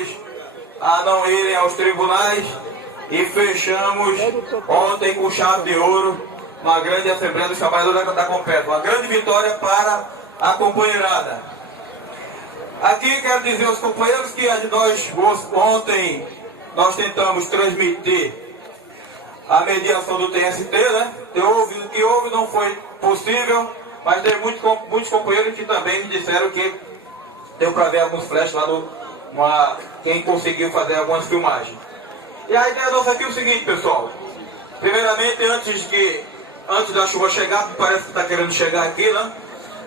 trabalhadores a não irem aos tribunais e fechamos ontem com chave de ouro uma grande Assembleia dos Trabalhadores da Compesa. Uma grande vitória para a companheirada. Aqui quero dizer aos companheiros que ontem nós tentamos transmitir a mediação do TST, né? O que houve não foi possível, mas tem muitos companheiros que também me disseram que deu para ver alguns flashes lá quem conseguiu fazer algumas filmagens. E a ideia nossa aqui é o seguinte, pessoal. Primeiramente, antes da chuva chegar, que parece que está querendo chegar aqui, né?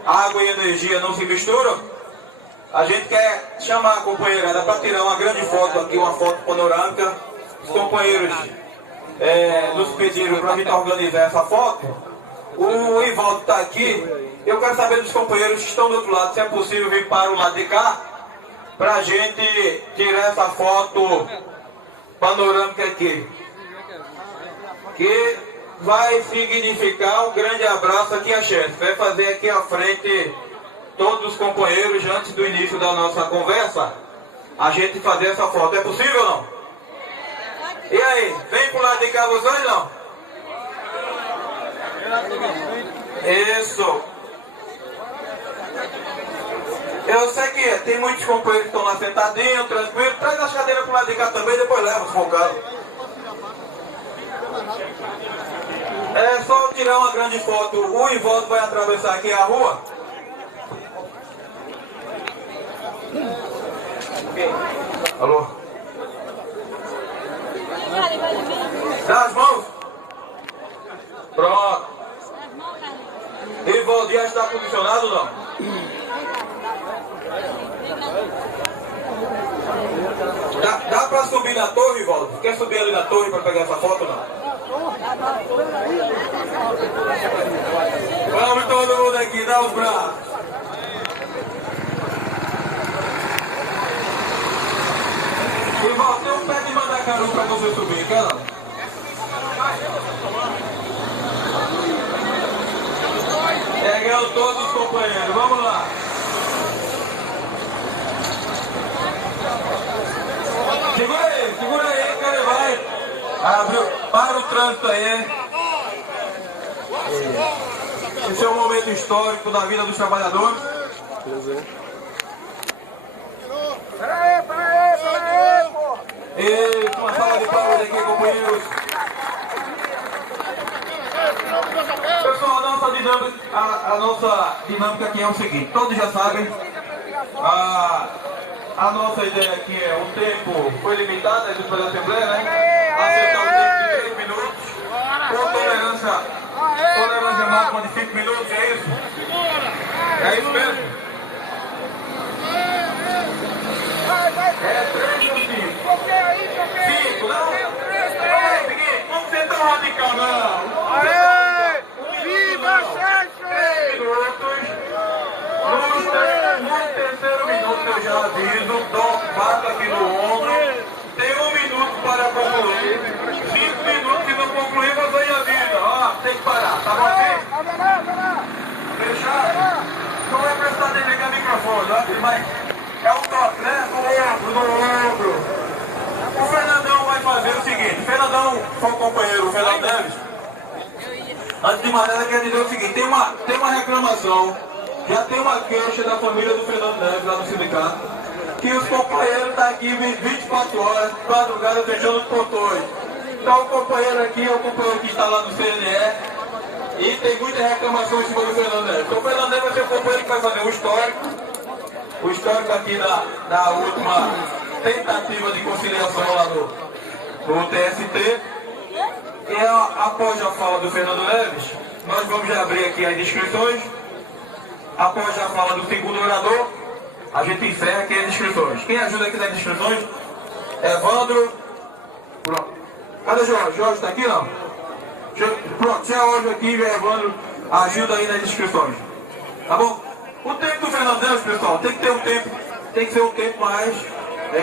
Água e energia não se misturam. A gente quer chamar a companheirada para tirar uma grande foto aqui, uma foto panorâmica. Os companheiros nos pediram para a gente organizar essa foto. O Ivaldo está aqui. Eu quero saber dos companheiros que estão do outro lado, se é possível vir para o lado de cá, para a gente tirar essa foto panorâmica aqui. Que vai significar um grande abraço aqui a chefe. Vai fazer aqui à frente todos os companheiros, antes do início da nossa conversa, a gente fazer essa foto. É possível ou não? E aí, vem pro lado de cá vocês não? Isso. Eu sei que tem muitos companheiros que estão lá sentadinhos, tranquilos. Traz as cadeiras pro lado de cá também, depois leva, se for o caso. É só tirar uma grande foto. O Ivaldo vai atravessar aqui a rua. Alô? Dá as mãos? Pronto. Ivaldo, já está posicionado ou não? Dá para subir na torre, Ivaldo? Quer subir ali na torre para pegar essa foto ou não? Vamos todo mundo aqui, dá os braços. Ivaldo, tem um pé de mandacaru para você subir, quer não? Pegando todos os companheiros, vamos lá. Segura aí, que ele vai. Abriu, para o trânsito aí. Esse é um momento histórico da vida dos trabalhadores. Peraí, pô! E uma salva de palmas aqui, companheiros. Pessoal, a nossa dinâmica aqui é o seguinte, todos já sabem, a nossa ideia aqui é o tempo foi limitado, a gente faz a Assembleia, né? Aceitar o tempo de 3 minutos, com tolerância máxima de 5 minutos, é isso? É isso mesmo? É 3 ou 5? 5, não? Olha, seguinte, vamos ser tão radical, não. Viva Sérgio! 3 minutos. No terceiro minuto eu já aviso, bato aqui no ombro. Tem 1 minuto para concluir. 5 minutos, se não concluir, você já avisa. Ó, tem que parar, tá bom assim? Fechado? Não é prestar de ligar o microfone, ó, mas é um toque, né? No ombro. O Fernandão vai fazer o seguinte. O Fernandão foi o companheiro, o Fernando Neves. Antes de mais nada, quero dizer o seguinte, tem uma reclamação, já tem uma queixa da família do Fernando Neves lá no sindicato, que os companheiros estão aqui 24 horas, madrugada, fechando os portões. Então o companheiro aqui é o companheiro que está lá no CNE, e tem muita reclamação em cima do Fernando Neves. Então o Fernando Neves vai ser o companheiro que vai fazer o histórico aqui da última tentativa de conciliação lá no TST. E após a fala do Fernando Neves, nós vamos já abrir aqui as inscrições. Após a fala do segundo orador, a gente encerra aqui as inscrições. Quem ajuda aqui nas inscrições? Evandro. Pronto. Cadê o Jorge? Jorge está aqui não? Pronto, já hoje aqui, Evandro, ajuda aí nas inscrições. Tá bom? O tempo do Fernando Neves, pessoal, tem que ter um tempo, tem que ser um tempo mais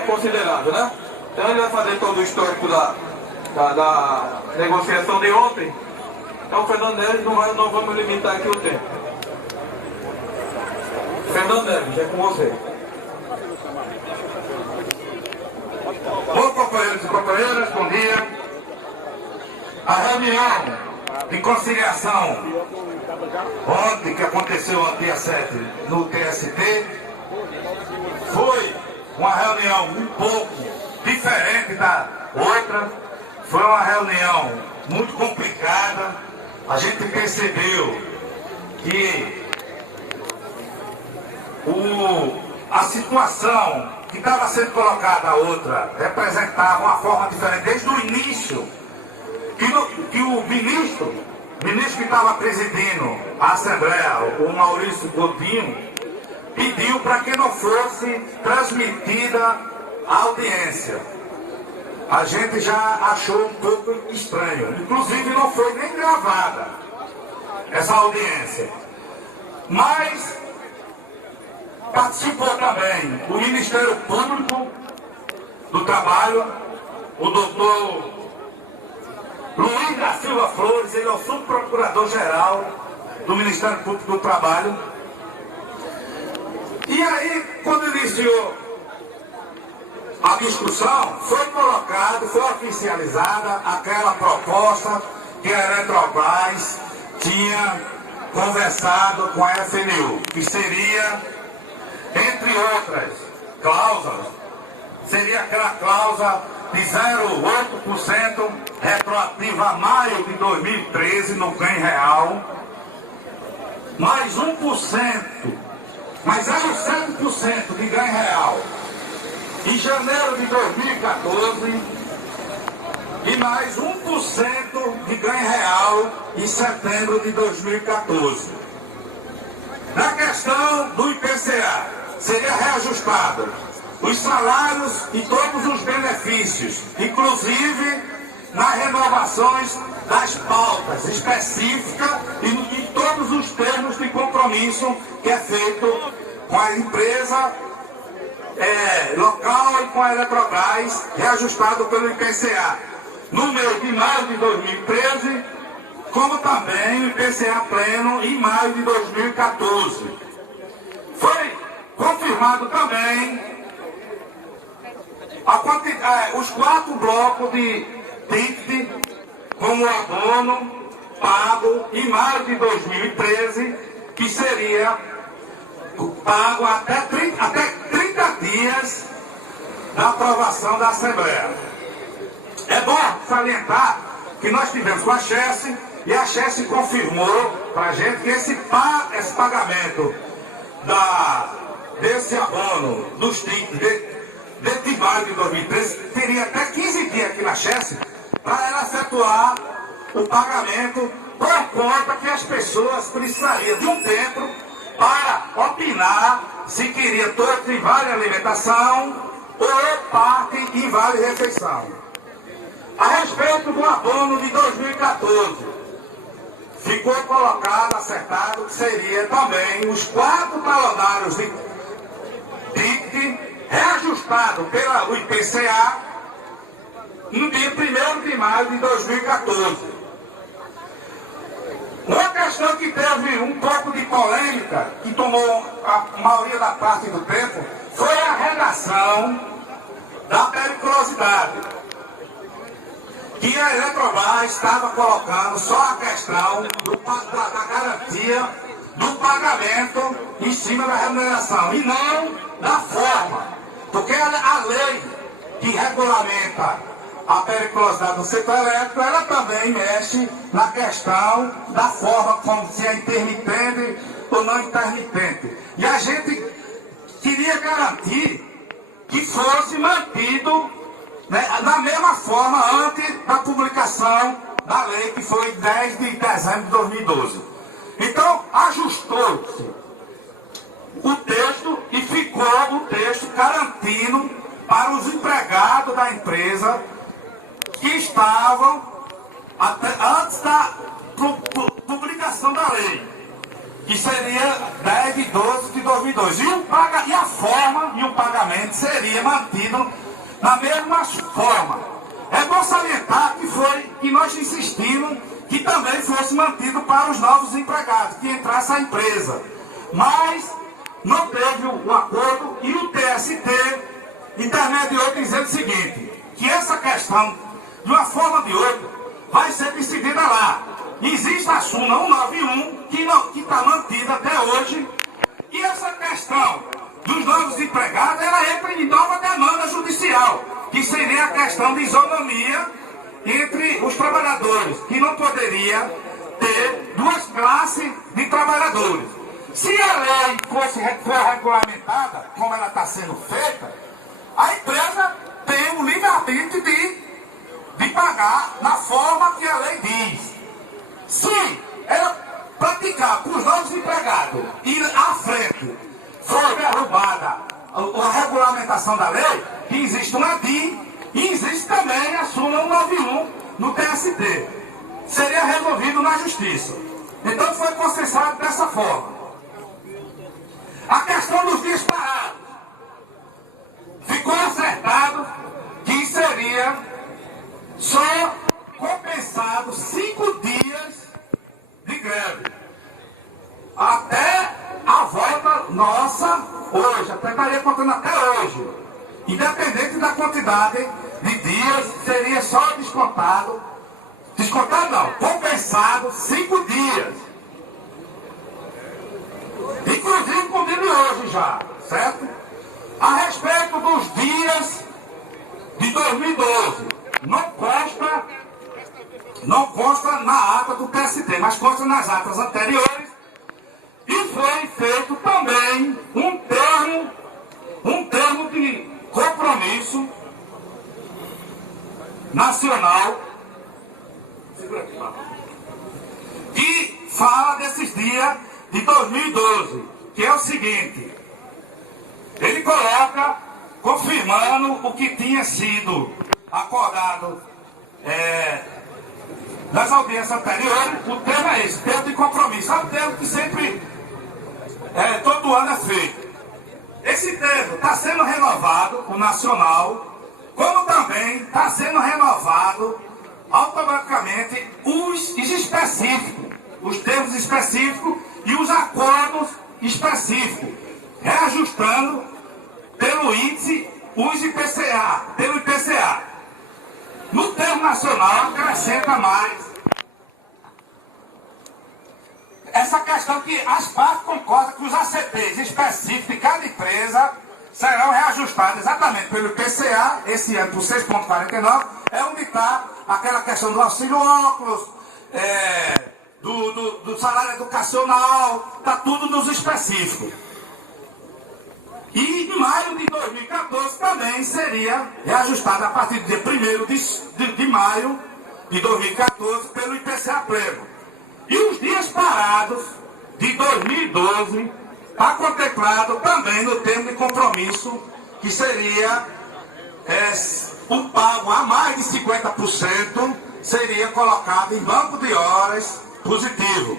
considerável, né? Então ele vai fazer todo o histórico da negociação de ontem. Então, Fernando Neves, não vamos limitar aqui o tempo. Fernando Neves, é com você. Moreiras, bom dia. A reunião de conciliação ontem, que aconteceu ontem dia 7 no TST, foi uma reunião um pouco diferente da outra. Foi uma reunião muito complicada. A gente percebeu que a situação que estava sendo colocada a outra representava uma forma diferente desde o início, que o ministro que estava presidindo a Assembleia, o Maurício Coutinho, pediu para que não fosse transmitida a audiência. A gente já achou um pouco estranho, inclusive não foi nem gravada essa audiência. Mas participou também o Ministério Público do Trabalho, o doutor Luiz da Silva Flores, ele é o subprocurador-geral do Ministério Público do Trabalho. E aí, quando iniciou a discussão, foi colocado, foi oficializada aquela proposta que a Eletrobras tinha conversado com a FNU, que seria, entre outras cláusulas, seria aquela cláusula de 0,8% retroativa a maio de 2013 no ganho real, mais 1%, mais 0,7% de ganho real em janeiro de 2014 e mais 1% de ganho real em setembro de 2014. Na questão do IPCA, seria reajustado os salários e todos os benefícios, inclusive nas renovações das pautas específicas e em todos os termos de compromisso que é feito com a empresa local e com a Eletrobras, reajustado pelo IPCA no mês de maio de 2013, como também o IPCA pleno em maio de 2014. Foi confirmado também os 4 blocos de ticket como abono pago em maio de 2013, que seria pago até 30 dias da aprovação da Assembleia. É bom salientar que nós tivemos com a Chesse, e a Chesse confirmou para a gente que esse pagamento desse abono dos tickets de maio de 2013 teria até 15 dias aqui na Chesse para ela efetuar o pagamento, por conta que as pessoas precisariam de um tempo para opinar se queria todo em vale alimentação ou parte em vale refeição. A respeito do abono de 2014, ficou colocado, acertado, que seria também os 4 talonários de ticket reajustado pelo IPCA no dia 1º de maio de 2014. Uma questão que teve um pouco de polêmica, que tomou a maioria da parte do tempo, foi a redação da periculosidade, que a Eletrobras estava colocando só a questão da garantia do pagamento em cima da remuneração, e não da forma. Porque a lei que regulamenta a periculosidade do setor elétrico, ela também mexe na questão da forma como se é intermitente ou não intermitente. E a gente queria garantir que fosse mantido, né, da mesma forma antes da publicação da lei, que foi 10 de dezembro de 2012. Então, ajustou-se o texto e ficou o texto garantindo para os empregados da empresa que estavam antes da publicação da lei, que seria 10 de 12 de 2002. E a forma e o pagamento seria mantido na mesma forma. É bom salientar que nós insistimos que também fosse mantido para os novos empregados, que entrasse a empresa. Mas não teve o acordo, e o TST intermediou dizendo o seguinte, que essa questão, de uma forma ou de outra, vai ser decidida lá. Existe a súmula 191, que está mantida até hoje, e essa questão dos novos empregados, ela entra em nova demanda judicial, que seria a questão de isonomia entre os trabalhadores, que não poderia ter duas classes de trabalhadores. Se a lei for regulamentada, como ela está sendo feita, a empresa tem o livre-arbítrio de pagar na forma que a lei diz. Se ela praticar para os novos empregados e à frente for derrubada a regulamentação da lei, que existe uma DIN e existe também a súmula 191 no TST. Seria resolvido na justiça. Então foi processado dessa forma. A questão dos dias parados. Ficou acertado que seria só compensado 5 dias de greve. Até a volta nossa hoje, até estaria contando até hoje. Independente da quantidade de dias, seria só descontado não, compensado 5 dias. Inclusive com o dia de hoje já, certo? A respeito dos dias de 2012, não consta na ata do TST, mas consta nas atas anteriores, e foi feito também um termo de compromisso nacional que fala desses dias de 2012, que é o seguinte: ele coloca, confirmando o que tinha sido acordado nas audiências anteriores. O termo é esse, termo de compromisso. É um termo que sempre, todo ano é feito. Esse termo está sendo renovado, o nacional, como também está sendo renovado automaticamente os específicos, os termos específicos e os acordos específicos, reajustando pelo índice os IPCA, pelo IPCA. No termo nacional acrescenta mais essa questão que as partes concordam que os ACPs específicos de cada empresa serão reajustados exatamente pelo IPCA, esse ano por 6,49, é onde está aquela questão do auxílio óculos, do salário educacional, está tudo nos específicos. E em maio de 2014 também seria reajustado a partir do dia 1º de maio de 2014 pelo IPCA pleno. E os dias parados de 2012 está contemplado também no termo de compromisso, que seria o pago a mais de 50% seria colocado em banco de horas positivo.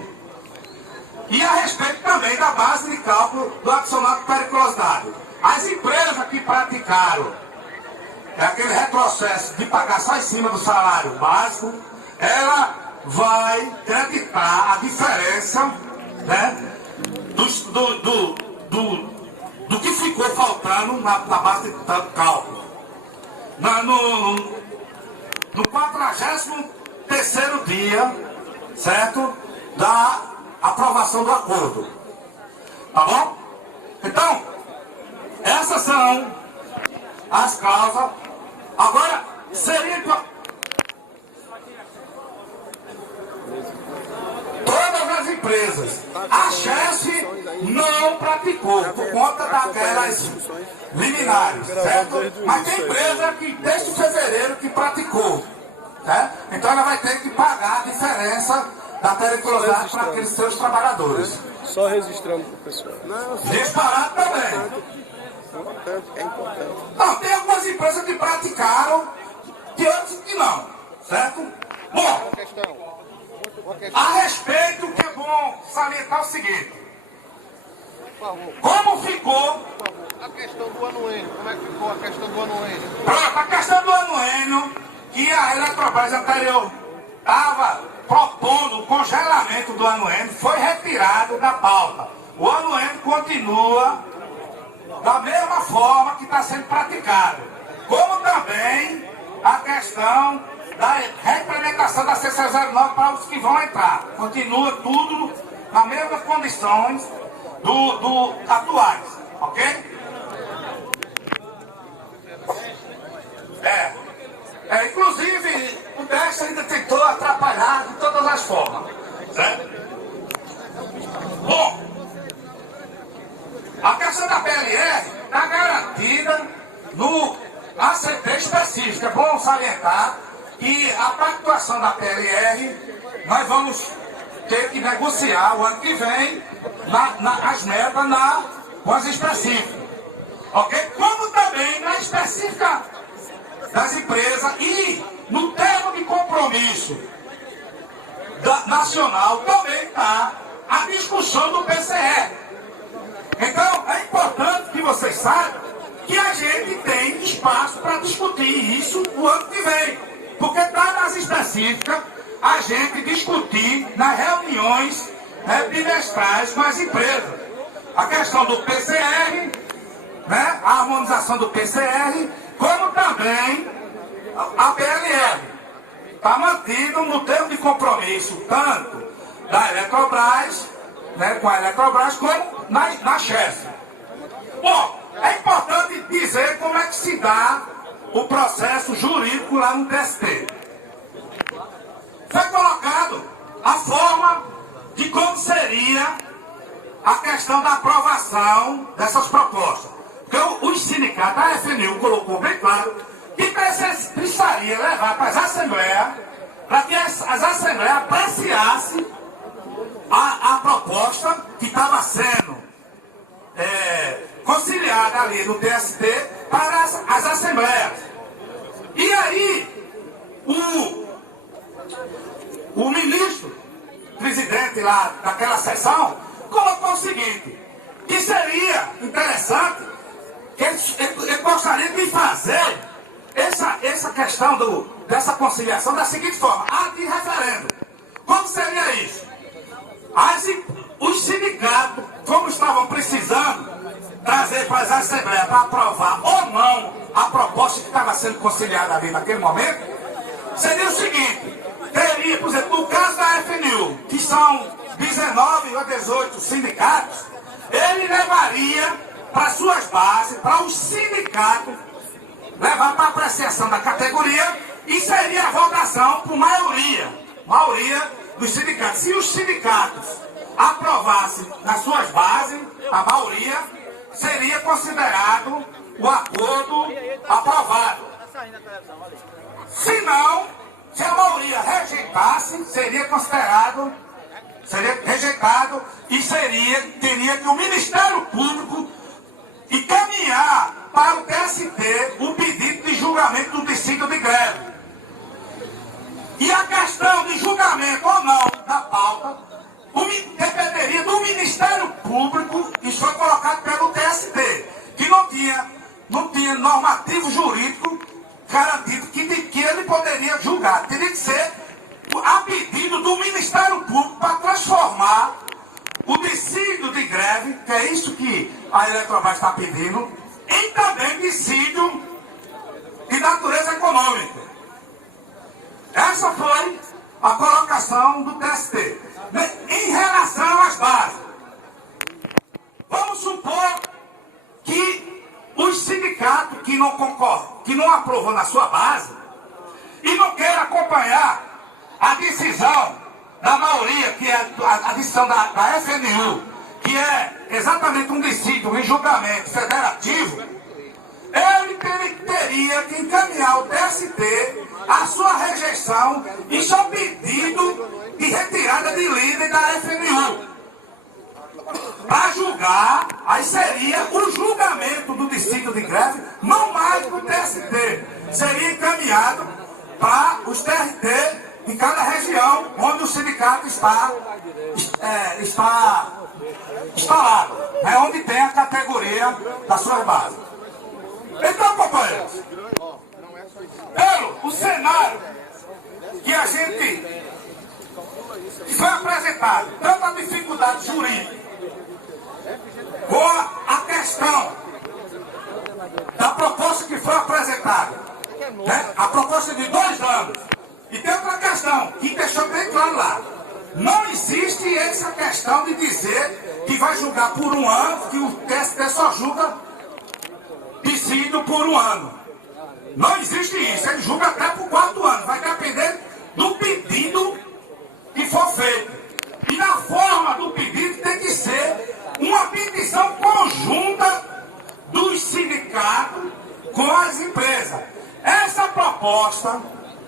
E a respeito também da base de cálculo do adicional de periculosidade. As empresas que praticaram aquele retrocesso de pagar só em cima do salário básico, ela vai creditar a diferença, né, do que ficou faltando na base de cálculo. No 43º dia, certo? Da aprovação do acordo. Tá bom? Então, essas são as causas. Agora, seria todas as empresas. A chefe não praticou por conta daquelas liminares, certo? Mas tem empresa que desde fevereiro que praticou, certo? Então ela vai ter que pagar a diferença da periculosidade para aqueles seus trabalhadores. Só registrando para o pessoal. Disparado também. É importante. Não, tem algumas empresas que praticaram, que outras que não, certo? Bom, a respeito, que é bom salientar o seguinte: como ficou A questão do anuênio, como é que ficou a questão do anuênio? pronto, a questão do anuênio, que a Eletrobras anterior estava propondo o congelamento do anuênio, foi retirado da pauta. O anuênio continua da mesma forma que está sendo praticado. Como também a questão da reimplementação da CC09 para os que vão entrar. Continua tudo nas mesmas condições do atuais, ok? Inclusive, o DES ainda tentou atrapalhar de todas as formas, certo? Bom, a questão da PLR está garantida no ACT específico. É bom salientar que a pactuação da PLR nós vamos ter que negociar o ano que vem as metas com as específicas. Ok? Como também na específica das empresas e no termo de compromisso nacional também está a discussão do PCE. Então é importante que vocês saibam que a gente tem espaço para discutir isso o ano que vem, porque está nas específicas a gente discutir nas reuniões bimestrais com as empresas a questão do PCR, a harmonização do PCR, como também a PLR. Está mantido no termo de compromisso tanto da Eletrobras, com a Eletrobras, como na Chess. Bom, é importante dizer como é que se dá o processo jurídico lá no TST. Foi colocado a forma de como seria a questão da aprovação dessas propostas. Porque os sindicatos, a FNU colocou bem claro que precisaria levar para as assembleias, para que as assembleias apreciassem a proposta que estava sendo conciliada ali no TST para as assembleias. E aí, o ministro, presidente lá daquela sessão, colocou o seguinte, que seria interessante, que ele gostaria de fazer essa questão dessa conciliação da seguinte forma, de referendo. Como seria isso? Os sindicatos, como estavam precisando trazer para as assembleias para aprovar ou não a proposta que estava sendo conciliada ali naquele momento, seria o seguinte, teria, por exemplo, no caso da FNU, que são 19 ou 18 sindicatos, ele levaria para suas bases, para os sindicatos, levar para apreciação da categoria e seria a votação por maioria dos sindicatos. Se os sindicatos aprovassem nas suas bases, a maioria, seria considerado o acordo aprovado. Se não, se a maioria rejeitasse, seria rejeitado e teria que o Ministério Público encaminhar para o TST o pedido de julgamento do dissídio de greve. E a questão de julgamento ou não da pauta dependeria do Ministério Público, isso foi colocado pelo TST, que não tinha normativo jurídico garantido que ele poderia julgar. Teria que ser a pedido do Ministério Público para transformar o dissídio de greve, que é isso que a Eletrobras está pedindo, em também dissídio de natureza econômica. Essa foi a colocação do TST. Em relação às bases, vamos supor que os sindicatos que não concordam, que não aprovou na sua base, e não queiram acompanhar a decisão da maioria, que é a decisão da FNU, que é exatamente um dissídio em julgamento federativo, ele teria que encaminhar ao TST a sua rejeição e seu pedido de retirada de líder da FNU. Para julgar, aí seria o julgamento do dissídio de greve, não mais para o TST. Seria encaminhado para os TRT de cada região onde o sindicato está instalado, onde tem a categoria das suas bases. Então, companheiros, pelo o cenário que foi apresentado, tanto a dificuldade jurídica, com a questão da proposta que foi apresentada, Né? A proposta é de 2 anos. E tem outra questão, que deixou bem claro lá. Não existe essa questão de dizer que vai julgar por 1 ano, que o TST só julga dissídio por 1 ano. Não existe isso, ele julga até por 4 anos. Vai depender do pedido que for feito. E na forma do pedido tem que ser uma petição conjunta dos sindicatos com as empresas. Essa proposta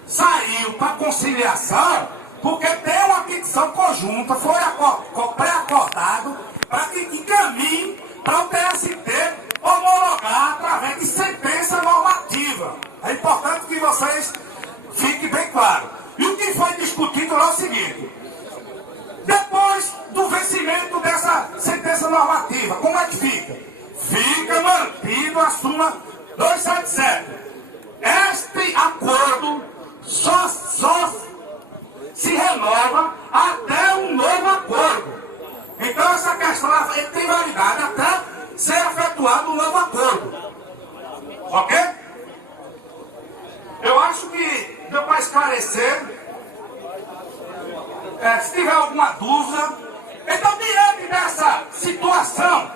saiu para conciliação porque tem uma petição conjunta, foi pré-acordado para que encaminhe para o TST homologar através de sentença normativa. É importante que vocês fiquem bem claros. E o que foi discutido lá é o seguinte: depois do vencimento dessa sentença normativa, como é que fica? Fica mantido a súmula 277. Este acordo só se renova até um novo acordo. Então essa questão tem validade até ser efetuado um novo acordo. Ok? Eu acho que deu para esclarecer. Se tiver alguma dúvida, então diante dessa situação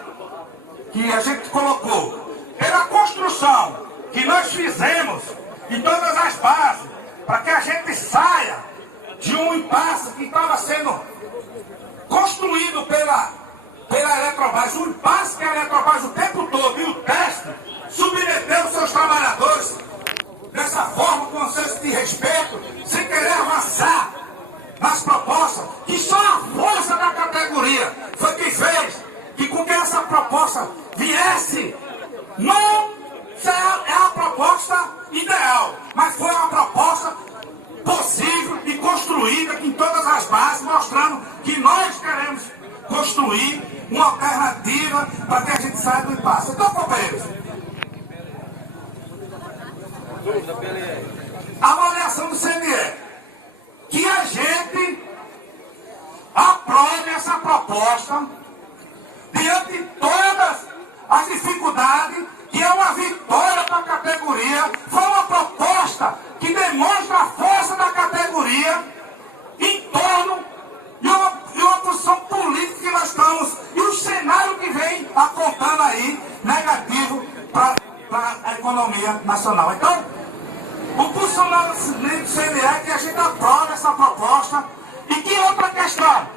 que a gente colocou, pela construção que nós fizemos em todas as bases, para que a gente saia de um impasse que estava sendo construído pela Eletrobras, um impasse que a Eletrobras o tempo todo e o teste submeteu os seus trabalhadores dessa forma, com um senso de respeito, sem querer avançar nas propostas, que só a força da categoria foi que fez que com que essa proposta viesse, não é a proposta ideal, mas foi uma proposta possível e construída em todas as bases, mostrando que nós queremos construir uma alternativa para que a gente saia do impasse. Então, companheiros, a avaliação do CNE, que a gente aprove essa proposta diante de todas as dificuldades, que é uma vitória para a categoria. Foi uma proposta que demonstra a força da categoria em torno de uma posição política que nós estamos, e o cenário que vem apontando aí negativo para a economia nacional. Então, o posicionamento do CNE é que a gente aprova essa proposta. E que outra questão?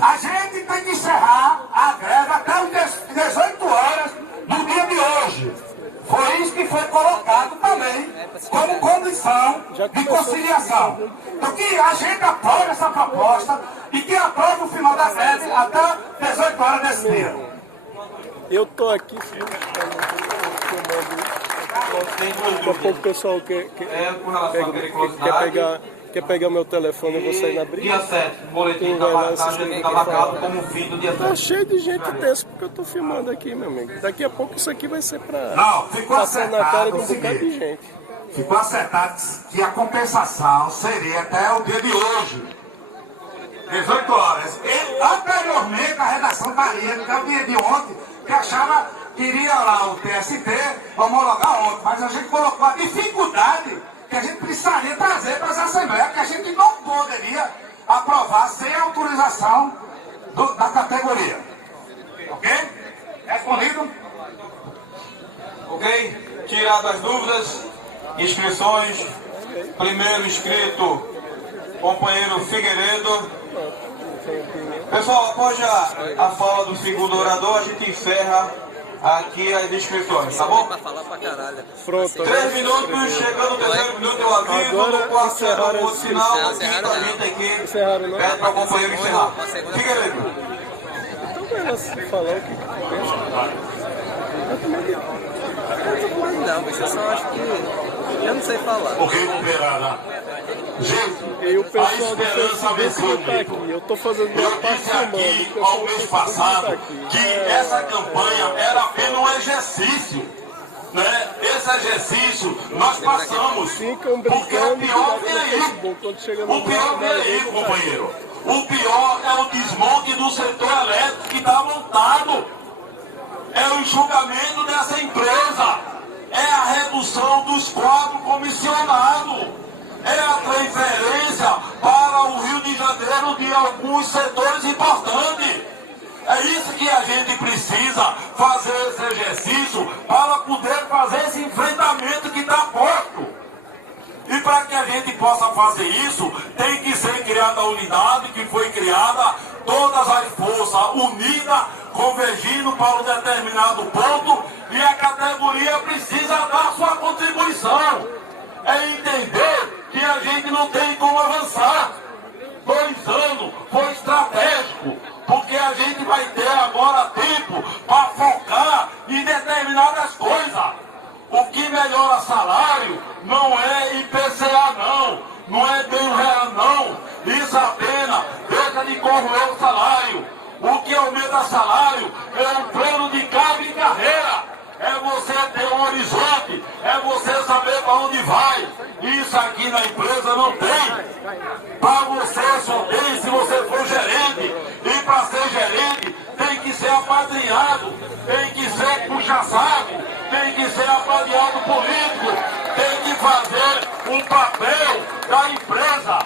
A gente tem que encerrar a greve até as 18 horas do dia de hoje. Foi isso que foi colocado também como condição de conciliação. Então que a gente aprove essa proposta e que aprove o final da greve até 18 horas desse dia. Eu estou aqui filmando. Daqui a pouco o pessoal quer pegar meu telefone, eu vou sair na briga. Dia 7, o boletim está marcado como fim do dia 7. Tá cheio de gente tenso porque eu tô filmando aqui, meu amigo. Daqui a pouco isso aqui vai ser pra Não, ficou passar na cara de um acertado bocado de gente. Ficou acertado que a compensação seria até o dia de hoje, 18 horas. E, anteriormente, a redação estaria até o dia de ontem, que achava que iria lá o TST homologar ontem. Mas a gente colocou a dificuldade que a gente precisaria trazer para as assembleias, que a gente não poderia aprovar sem autorização da categoria. Ok? Respondido? Ok? Tiradas as dúvidas, inscrições. Primeiro inscrito, companheiro Figueiredo. Pessoal, após a fala do segundo orador, a gente encerra aqui as inscrições, tá bom? Pronto. 3 minutos, chegando o terceiro minuto, eu aviso. Agora No quarto encerraram o as sinal, inscrições. aqui a gente aqui Encerraram, não? pede para o companheiro encerrar. Figueiredo. Então vai lá falar o que pensa. Não, mas eu só acho que eu não sei falar. Ok, Verana. Gente, E o a pessoal do esperança Facebook venceu não tá o aqui. livro. Eu tô fazendo minha Eu parte disse filmando. aqui O pessoal ao do mês Facebook não tá passado aqui. que essa campanha era apenas um exercício. Né? Esse exercício nós passamos. Ficam Porque o brincando pior no vem aí. Facebook quando chega no O pior vem aí, companheiro. O pior é o desmonte do setor elétrico que está montado. É o enxugamento dessa empresa. é a redução dos quadros comissionados, é a transferência para o Rio de Janeiro de alguns setores importantes. É isso que a gente precisa fazer esse exercício para poder fazer esse enfrentamento que está posto. E para que a gente possa fazer isso, tem que ser criada a unidade que foi criada, todas as forças unidas, convergindo para um determinado ponto, e a categoria precisa dar sua contribuição. É entender que a gente não tem como avançar. 2 anos foi estratégico, porque a gente vai ter agora tempo para focar em determinadas coisas. O que melhora salário não é IPCA não é bem real não, isso apenas deixa de corroer o salário. O que aumenta salário é um plano de carga e carreira, é você ter um horizonte, é você saber para onde vai. Isso aqui na empresa não tem. Para você só tem se você for gerente, e para ser gerente tem que ser apadrinhado, tem que ser puxa-saco, tem que ser apadrinhado político, tem que fazer um papel da empresa.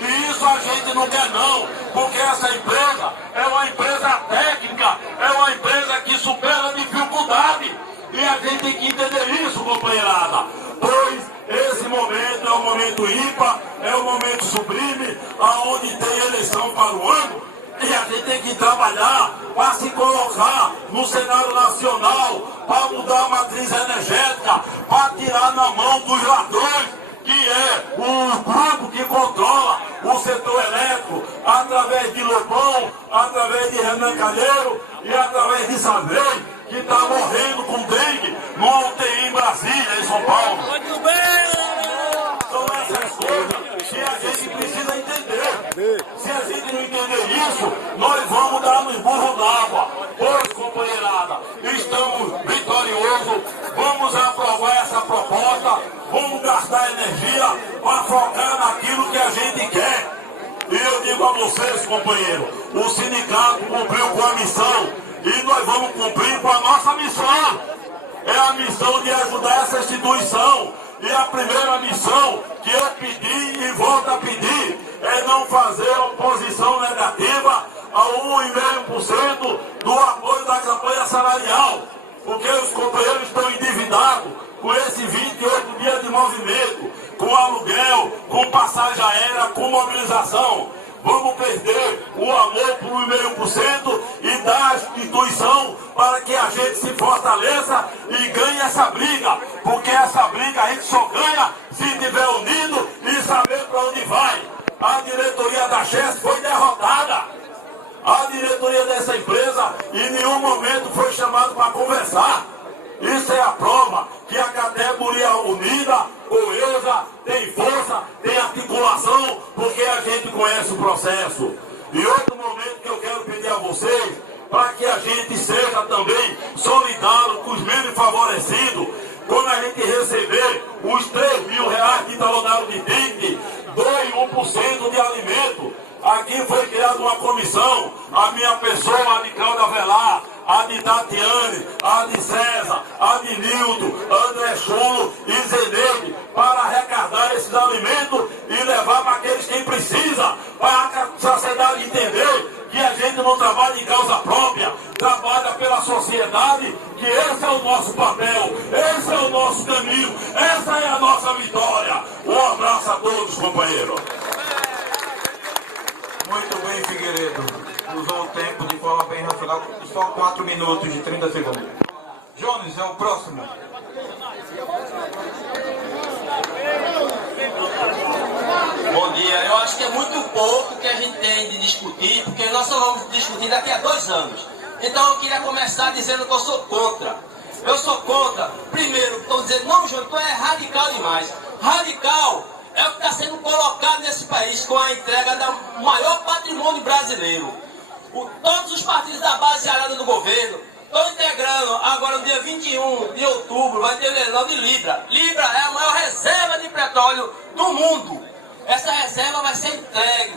E isso a gente não quer não, porque essa empresa é uma empresa técnica, é uma empresa que supera a dificuldade. E a gente tem que entender isso, companheirada, pois esse momento é um momento ímpar, é um momento sublime, aonde tem eleição para o ano, e a gente tem que trabalhar para se colocar no cenário nacional, para mudar a matriz energética, para tirar na mão dos ladrões, que é o grupo que controla o setor elétrico, através de Lobão, através de Renan Calheiro e através de Sandrei, que está morrendo com dengue no UTI em Brasília, em São Paulo. Muito bem! São essas coisas que a gente precisa entender. Se a gente não entender isso, nós vamos dar no esburro d'água. Pois, companheirada, estamos vitoriosos, vamos aprovar essa proposta, vamos gastar energia para focar naquilo que a gente quer. E eu digo a vocês, companheiro, o sindicato cumpriu com a missão, e nós vamos cumprir com a nossa missão. É a missão de ajudar essa instituição. E a primeira missão que eu pedi e volto a pedir é não fazer oposição negativa a 1,5% do apoio da campanha salarial. Porque os companheiros estão endividados com esses 28 dias de movimento, com aluguel, com passagem aérea, com mobilização. Vamos perder o amor por 1,5% e dar a instituição para que a gente se fortaleça e ganhe essa briga. Porque essa briga a gente só ganha se estiver unido e saber para onde vai. A diretoria da Chess foi derrotada. A diretoria dessa empresa em nenhum momento foi chamada para conversar. Isso é a prova que a categoria unida, coesa, tem força, tem articulação, porque a gente conhece o processo. E outro momento que eu quero pedir a vocês, para que a gente seja também solidário com os menos favorecidos, quando a gente receber os R$3.000 de talonário de ticket, doe 1% de alimento. Aqui foi criada uma comissão, a minha pessoa, a de Cláudia Velar, a de Tatiane, a de César, a de Nildo, André Chulo e Zeneide, para arrecadar esses alimentos e levar para aqueles que precisam, para a sociedade entender que a gente não trabalha em causa própria, trabalha pela sociedade, que esse é o nosso papel, esse é o nosso caminho, essa é a nossa vitória. Um abraço a todos, companheiros. Muito bem, Figueiredo. Usou o tempo de forma bem racional, só 4 minutos de 30 segundos. Jones é o próximo. Bom dia. Eu acho que é muito pouco que a gente tem de discutir, porque nós só vamos discutir daqui a 2 anos. Então eu queria começar dizendo que eu sou contra. Eu sou contra. Primeiro, estou dizendo, não, João, tu é radical demais. Radical é o que está sendo colocado nesse país com a entrega do maior patrimônio brasileiro. Todos os partidos da base arada do governo estão integrando. Agora, no dia 21 de outubro, vai ter o leilão de Libra. Libra é a maior reserva de petróleo do mundo. Essa reserva vai ser entregue.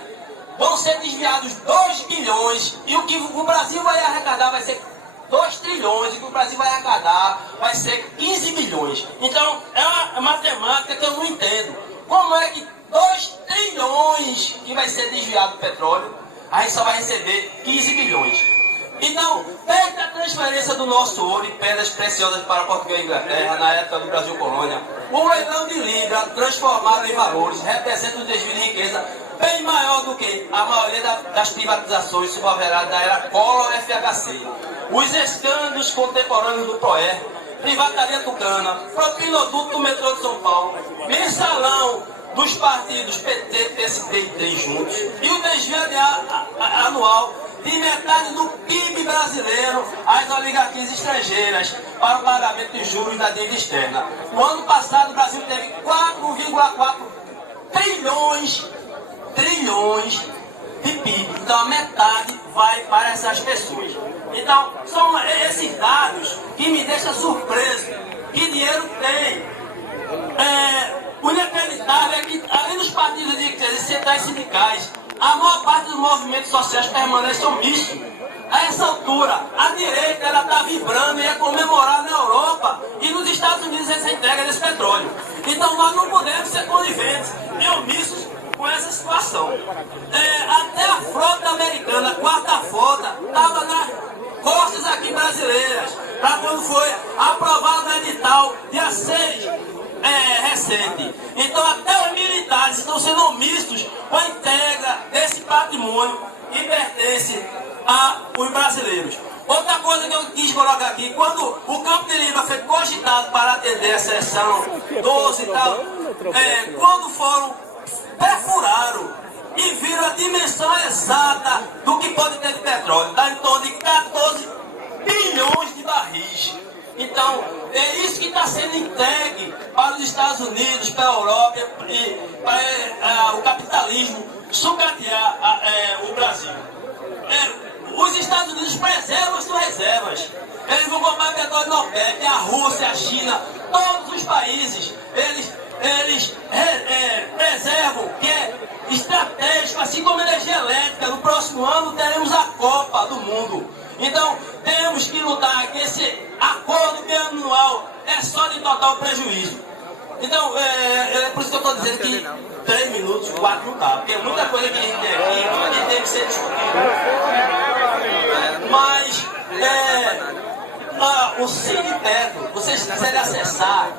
Vão ser desviados 2 bilhões. E o que o Brasil vai arrecadar vai ser 2 trilhões e que o Brasil vai arrecadar vai ser 15 bilhões. Então, é uma matemática que eu não entendo. Como é que 2 trilhões que vai ser desviado do petróleo, a gente só vai receber 15 bilhões? Então, desde a transferência do nosso ouro e pedras preciosas para Portugal e Inglaterra, na época do Brasil Colônia, o leilão de Libra, transformado em valores, representa um desvio de riqueza bem maior do que a maioria das privatizações subaveradas da era Collor FHC. Os escândalos contemporâneos do PROER, Privataria Tucana, Propinoduto do metrô de São Paulo, mensalão dos partidos PT, PSD e DEM juntos, e o desvio anual de metade do PIB brasileiro às oligarquias estrangeiras para o pagamento de juros da dívida externa. No ano passado, o Brasil teve 4,4 trilhões de PIB. Então, a metade vai para essas pessoas. Então, são esses dados que me deixam surpreso. Que dinheiro tem? O inacreditável é que, além dos partidos de centrais sindicais, a maior parte dos movimentos sociais permanecem omissos. A essa altura, a direita está vibrando e é comemorada na Europa e nos Estados Unidos essa entrega desse petróleo. Então nós não podemos ser coniventes e omissos com essa situação. Até a frota americana, a quarta frota, estava nas costas aqui brasileiras, para quando foi aprovado o edital dia 6. Recente. Então até os militares estão sendo omissos com a entrega desse patrimônio que pertence aos brasileiros. Outra coisa que eu quis colocar aqui, quando o Campo de Libra foi cogitado para atender a seção 12 e tal, quando perfuraram e viram a dimensão exata do que pode ter de petróleo, dá em torno de 14 bilhões de barris. Então, é isso que está sendo entregue para os Estados Unidos, para a Europa e para o capitalismo sucatear o Brasil. Os Estados Unidos preservam as suas reservas. Eles vão comprar petróleo na OPEP, a Rússia, a China, todos os países, eles preservam, que é estratégico, assim como energia elétrica. No próximo ano teremos a Copa do Mundo. Então, temos que lutar que esse acordo bianual é só de total prejuízo. Então, é por isso que eu estou dizendo que 3 minutos, 4 não dá, porque muita coisa que a gente tem aqui que tem que ser discutida. Mas, o Cine Petro, vocês quiserem acessar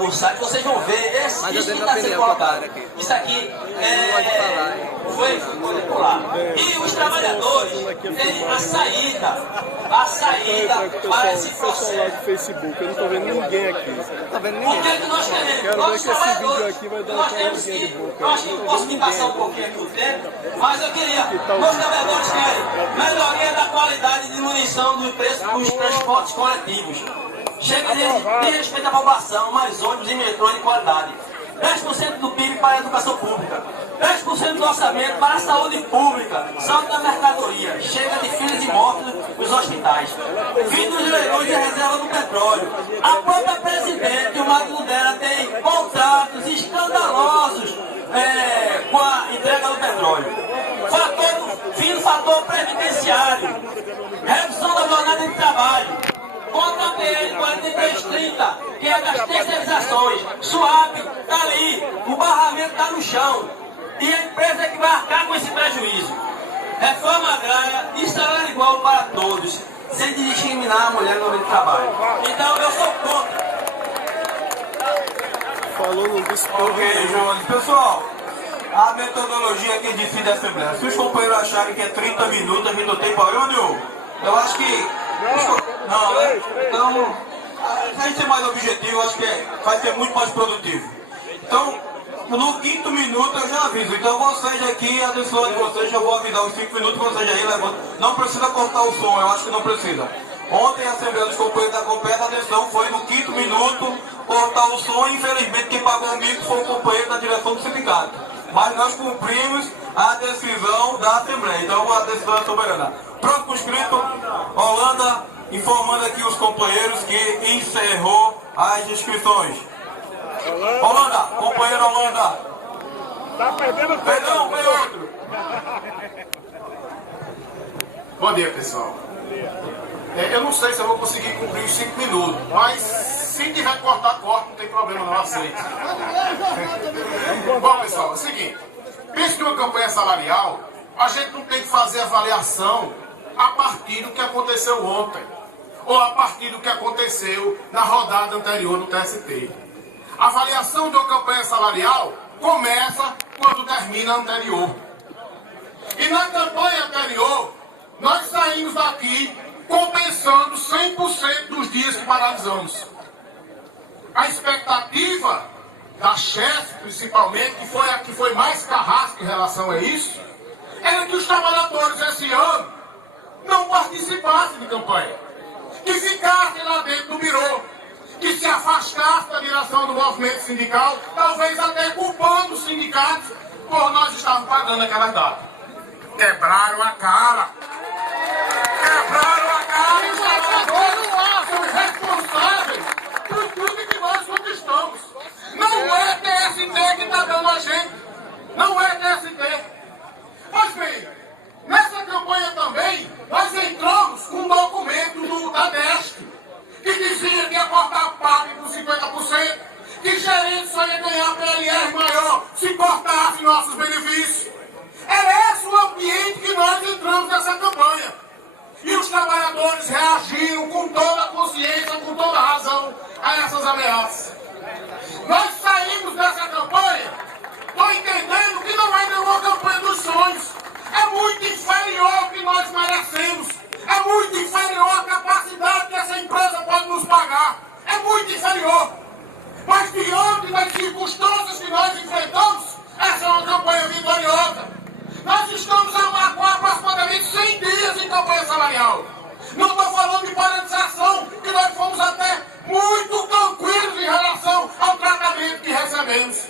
o site, vocês vão ver isso que está sendo colocado. Isso aqui foi popular. E os trabalhadores têm a saída para esse processo. Do Facebook, eu não estou vendo ninguém aqui. O que é que nós queremos? Quero ver que esse vídeo aqui vai dar uma caladinha de boca. Eu acho que posso me passar um pouquinho aqui o tempo, mas eu queria. Meus trabalhadores querem melhoria da qualidade e diminuição do preço dos transportes coletivos. Chega de respeito à população, mais ônibus e metrô de qualidade. 10% do PIB para a educação pública. 10% do orçamento para a saúde pública, saúde da mercadoria. Chega de filas e mortes nos hospitais. Fim dos leilões de reserva do petróleo. A própria presidente e o marido dela têm contratos escandalosos com a entrega do petróleo. Fim do fator previdenciário. Redução da jornada de trabalho. Contra a PL 4330, que é das terceirizações. SUAP está ali, o barramento está no chão. E a empresa é que vai arcar com esse prejuízo. Reforma agrária e salário igual para todos, sem discriminar a mulher no meio do trabalho. Então eu sou contra. Falou no bispo. Ok, Jones. Pessoal, a metodologia que decide a Assembleia. Se os companheiros acharem que é 30 minutos, a gente não tem problema nenhum. Eu acho que... Não, né? Então, se a gente ser mais objetivo, eu acho que vai ser muito mais produtivo. Então, no 5º minuto eu já aviso. Então vocês aqui, a decisão de vocês, eu vou avisar os 5 minutos que vocês aí levantam. Não precisa cortar o som, eu acho que não precisa. Ontem a Assembleia dos Companheiros da Competa, a decisão foi no 5º minuto cortar o som. Infelizmente quem pagou o mico foi o companheiro da direção do sindicato. Mas nós cumprimos a decisão da Assembleia. Então a decisão é soberana. Próximo inscrito, Holanda, informando aqui os companheiros que encerrou as inscrições. Holanda, companheiro Holanda. Tá perdendo Perdão, vem outro. Bom dia, pessoal. Eu não sei se eu vou conseguir cumprir os 5 minutos, mas se tiver que cortar, corta, não tem problema não, aceito. Bom, pessoal, é o seguinte, penso que uma campanha salarial, a gente não tem que fazer avaliação a partir do que aconteceu ontem, ou a partir do que aconteceu na rodada anterior no TST. A avaliação de uma campanha salarial começa quando termina a anterior. E na campanha anterior, nós saímos daqui compensando 100% dos dias que paralisamos. A expectativa da chefe, principalmente, que foi a que foi mais carrasca em relação a isso, era que os trabalhadores esse ano não participassem de campanha, que ficassem lá dentro do birô, que se afastassem da direção do movimento sindical, talvez até culpando os sindicatos por nós estarmos pagando aquela data. Quebraram a cara. Quebraram a cara e os trabalhadores são responsáveis por tudo que nós conquistamos. Não é TST que está dando a gente. Não é TST. Mas bem, nessa campanha também, nós entramos com um documento da DESC, que dizia que ia cortar PAP por 50%, que gerente só ia ganhar PLR maior se cortasse nossos benefícios. Era esse o ambiente que nós entramos nessa campanha. E os trabalhadores reagiram com toda a consciência, com toda a razão a essas ameaças. Nós saímos dessa campanha, estou entendendo que não é nenhuma campanha dos sonhos. É muito inferior ao que nós merecemos. É muito inferior à capacidade que essa empresa pode nos pagar. É muito inferior. Mas diante das circunstâncias que nós enfrentamos, essa é uma campanha vitoriosa. Nós estamos há aproximadamente 100 dias em campanha salarial. Não estou falando de paralisação, que nós fomos até muito tranquilos em relação ao tratamento que recebemos.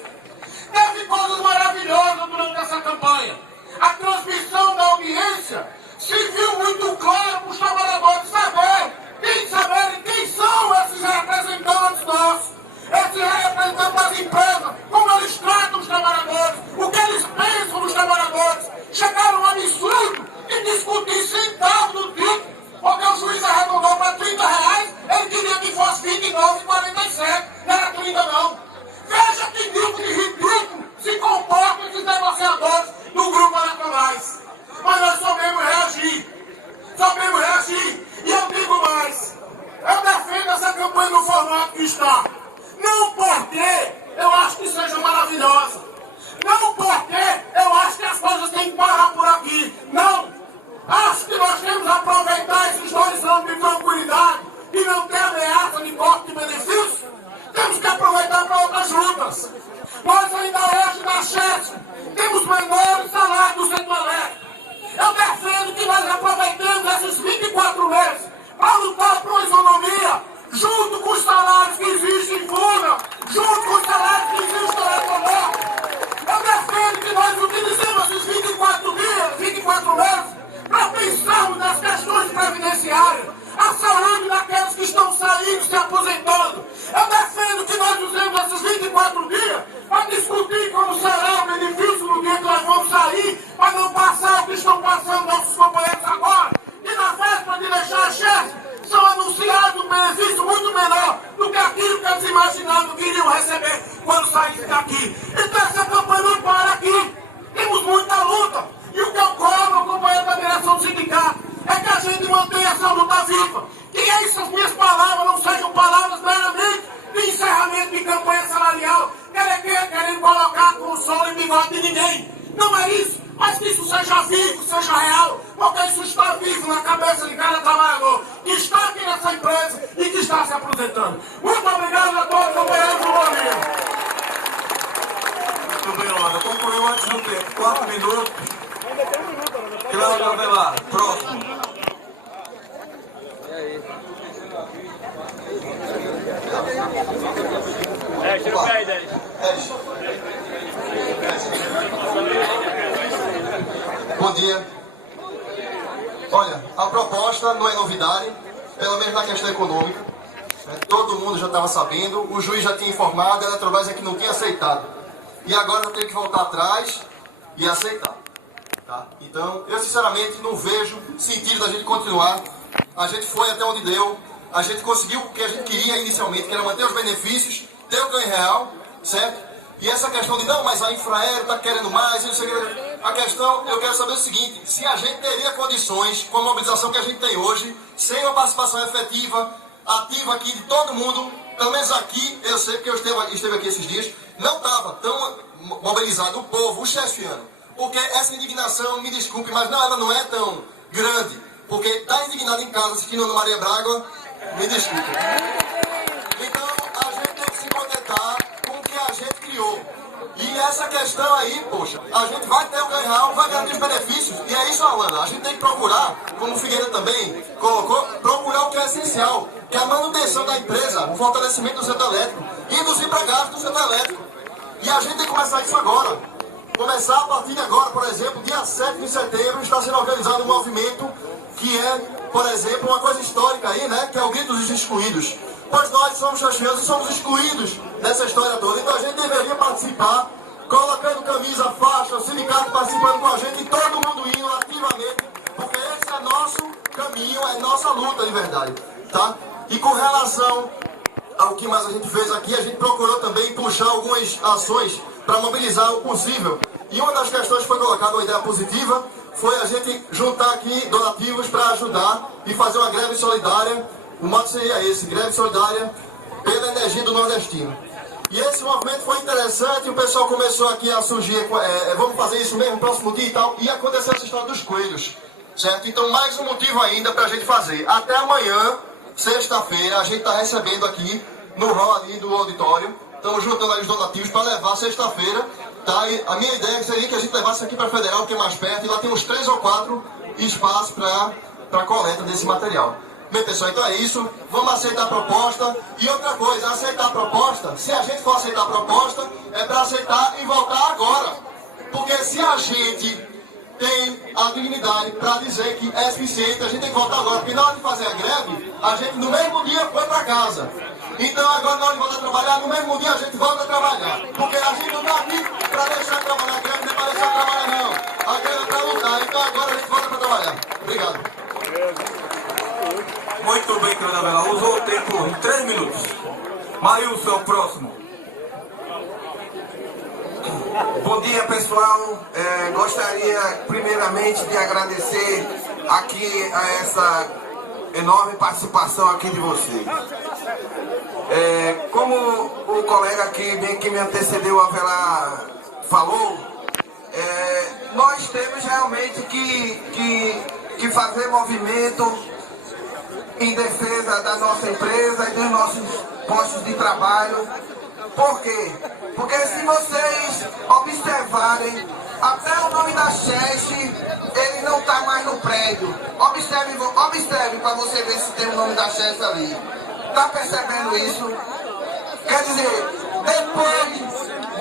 Teve coisas maravilhosas durante essa campanha. A transmissão da audiência se viu muito claro para os trabalhadores saberem quem são esses representantes nossos, esses representantes das empresas, como eles tratam os trabalhadores, o que eles pensam dos trabalhadores. Chegaram a um absurdo de discutir centavo do título, porque o juiz arredondou para R$30, ele queria que fosse R$29,47, não era 30 não. Veja que tipo de ridículo se comportam esses negociadores do Grupo Eletrobras. Mas nós sabemos reagir. E eu digo mais, eu defendo essa campanha no formato que está. Não porque eu acho que seja maravilhosa. Não porque eu acho que as coisas têm que parar por aqui. Não. Acho que nós temos que aproveitar esses 2 anos de tranquilidade e não ter ameaça de corte de benefícios. Temos que aproveitar para outras lutas. Nós ainda hoje na Chesf temos menores salários do setor elétrico. Eu defendo que nós aproveitemos esses 24 meses para lutar por uma isonomia, junto com os salários que existem em Funa, junto com os salários que existem na Eletronorte. Eu defendo que nós utilizemos esses 24 meses, para pensarmos nas questões previdenciárias, a saúde daqueles que estão saindo, se aposentando. Eu defendo que nós usemos esses 24 dias para discutir como será o benefício no dia que nós vamos sair, para não passar o que estão passando nossos companheiros agora. E na véspera de deixar a chefe, são anunciados um benefício muito menor do que aquilo que eles imaginavam que iriam receber quando saíssem daqui. Então essa campanha não para aqui. Temos muita luta. E o que eu cobro, companheiro da direção do sindicato, é que a gente mantenha essa luta viva. Que essas minhas palavras não sejam palavras meramente de encerramento de campanha salarial, querendo colocar com sol e bigode de ninguém. Não é isso, mas que isso seja vivo, seja real, porque isso está vivo na cabeça de cada trabalhador que está aqui nessa empresa e que está se aposentando. Muito obrigado a todos, companheiros do Movimento. Muito bem, Lona. Concluiu antes do tempo. 4 minutos. Cláudio Avelar, próximo. Tira o pé aí, Dani. Bom dia. Olha, a proposta não é novidade, pelo menos na questão econômica. Todo mundo já estava sabendo, o juiz já tinha informado, a Eletrobras é que não tinha aceitado. E agora eu tenho que voltar atrás e aceitar. Tá? Então, eu sinceramente não vejo sentido da gente continuar a gente foi até onde deu, a gente conseguiu o que a gente queria inicialmente, que era manter os benefícios, ter o ganho real, certo? E essa questão de, não, mas a Infraero está querendo mais, não sei o que. A questão, eu quero saber o seguinte, se a gente teria condições, com a mobilização que a gente tem hoje, sem uma participação efetiva, ativa aqui de todo mundo, pelo menos aqui, eu sei porque eu esteve aqui esses dias, não estava tão mobilizado o povo, o chefiano. Porque essa indignação, me desculpe, mas não, ela não é tão grande. Porque está indignado em casa assistindo Ana Maria Braga, me desculpe. Então, a gente tem que se contentar com o que a gente criou. E essa questão aí, poxa, a gente vai ter o ganho real, vai garantir os benefícios. E é isso, Alana, a gente tem que procurar, como o Figueiredo também colocou, procurar o que é essencial, que é a manutenção da empresa, o fortalecimento do setor elétrico, induzir para gasto do setor elétrico. E a gente tem que começar isso agora. Começar a partir de agora, por exemplo, dia 7 de setembro, está sendo organizado um movimento que é, por exemplo, uma coisa histórica aí, né? Que é o Grito dos Excluídos. Pois nós somos xoxianos e somos excluídos dessa história toda. Então a gente deveria participar, colocando camisa, faixa, o sindicato participando com a gente e todo mundo indo ativamente, porque esse é nosso caminho, é nossa luta de verdade, tá? E com relação ao que mais a gente fez aqui, a gente procurou também puxar algumas ações para mobilizar o possível. E uma das questões que foi colocada, uma ideia positiva, foi a gente juntar aqui donativos para ajudar e fazer uma greve solidária. O modo seria esse, greve solidária pela energia do nordestino. E esse movimento foi interessante, o pessoal começou aqui a surgir, vamos fazer isso mesmo, próximo dia e tal, e aconteceu essa história dos coelhos, certo? Então mais um motivo ainda para a gente fazer. Até amanhã, sexta-feira, a gente está recebendo aqui no hall ali do auditório, estamos juntando ali os donativos para levar sexta-feira, tá? E a minha ideia seria que a gente levasse aqui para a Federal, que é mais perto, e lá tem uns 3 ou 4 espaços para coleta desse material. Bem, pessoal, então é isso. Vamos aceitar a proposta. E outra coisa, aceitar a proposta, se a gente for aceitar a proposta, é para aceitar e voltar agora. Porque se a gente tem a dignidade para dizer que é suficiente, a gente tem que voltar agora. Porque na hora de fazer a greve, a gente no mesmo dia foi para casa. Então agora na hora de voltar a trabalhar, no mesmo dia a gente volta a trabalhar. Porque a gente não está aqui para deixar de trabalhar a greve, nem para deixar de trabalhar não. A greve é para lutar. Então agora a gente volta para trabalhar. Obrigado. Muito bem, Cleona Bela. Usou o tempo em 3 minutos. Marilson, próximo. Bom dia, pessoal. Gostaria primeiramente de agradecer aqui a essa enorme participação aqui de vocês. Como o colega aqui bem que me antecedeu, Avelar, falou, nós temos realmente que fazer movimento em defesa da nossa empresa e dos nossos postos de trabalho. Por quê? Porque se vocês observarem, até o nome da Cheste, ele não está mais no prédio. Observe para você ver se tem o nome da Cheste ali. Está percebendo isso? Quer dizer, depois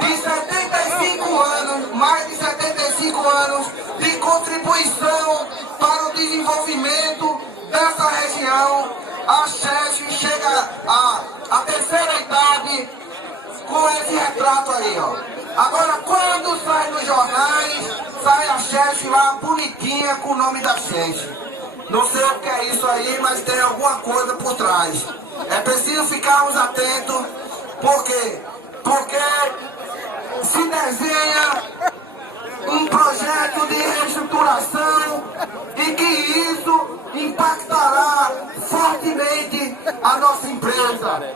de 75 anos, mais de 75 anos de contribuição para o desenvolvimento dessa região, a Cheste chega à terceira idade com esse retrato aí, ó. Agora, quando sai nos jornais, sai a Cheste lá bonitinha com o nome da Cheste. Não sei o que é isso aí, mas tem alguma coisa por trás. É preciso ficarmos atentos, por quê? Porque se desenha um projeto de reestruturação e que isso impactará fortemente a nossa empresa.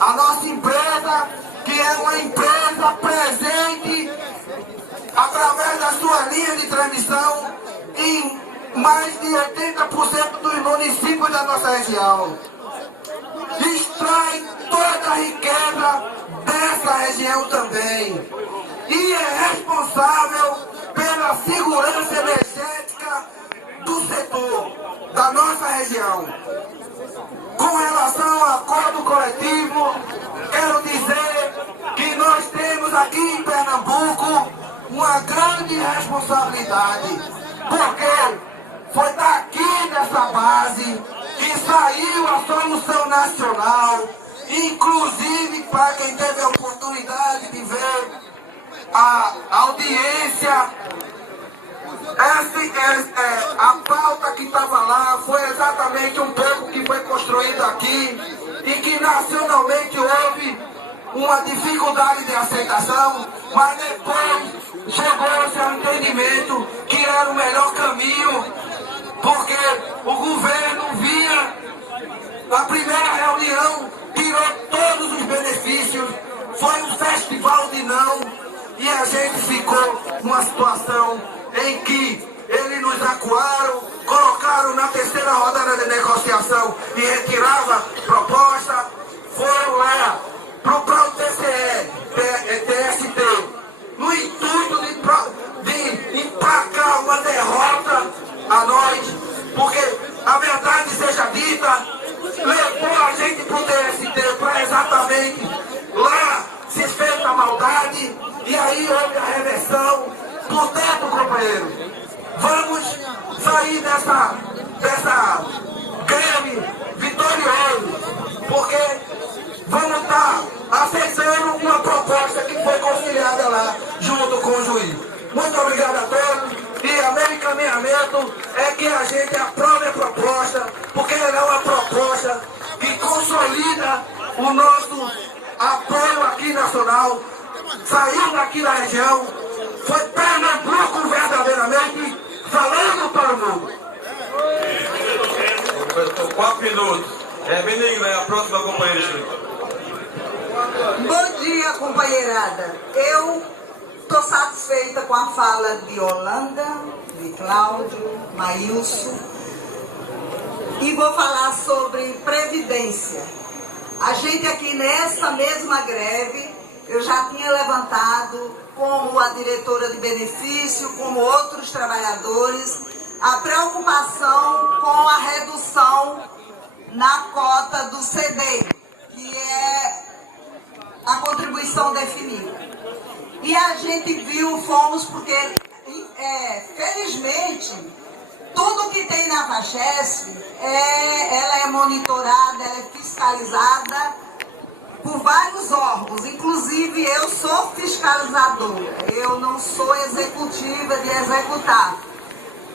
A nossa empresa, que é uma empresa presente através da sua linha de transmissão em mais de 80% dos municípios da nossa região. Extrai toda a riqueza dessa região também. E é responsável pela segurança energética do setor, da nossa região. Com relação ao acordo coletivo, quero dizer que nós temos aqui em Pernambuco uma grande responsabilidade, porque foi daqui dessa base que saiu a solução nacional, inclusive para quem teve a oportunidade de ver a audiência, a pauta que estava lá foi exatamente um aqui e que nacionalmente houve uma dificuldade de aceitação, mas depois chegou-se ao entendimento que era o melhor caminho, porque o governo via a primeira reunião, tirou todos os benefícios, foi um festival de não, e a gente ficou numa situação em que eles nos acuaram, colocaram na terceira rodada de negociação e retirava proposta, foram lá para o TST, no intuito de emplacar uma derrota a nós, porque a verdade seja dita, levou a gente para o TST para exatamente lá se fez a maldade e aí houve a reversão. Portanto, companheiro, vamos sair dessa greve vitorioso, porque vamos estar aceitando uma proposta que foi conciliada lá junto com o juiz. Muito obrigado a todos. E o meu encaminhamento é que a gente aprove a proposta, porque ela é uma proposta que consolida o nosso apoio aqui nacional, saiu daqui da região, foi Pernambuco verdadeiramente falando para o mundo. 4 minutos. Benigna, a próxima companheira. Bom dia, companheirada. Eu estou satisfeita com a fala de Holanda, de Cláudio, Maílson, e vou falar sobre previdência. A gente aqui nessa mesma greve, eu já tinha levantado, como a diretora de benefício, como outros trabalhadores, a preocupação com a redução na cota do CD, que é a contribuição definida. E a gente viu, fomos, porque felizmente tudo que tem na FACHESP, ela é monitorada, ela é fiscalizada por vários órgãos, inclusive eu sou fiscalizadora, eu não sou executiva de executar.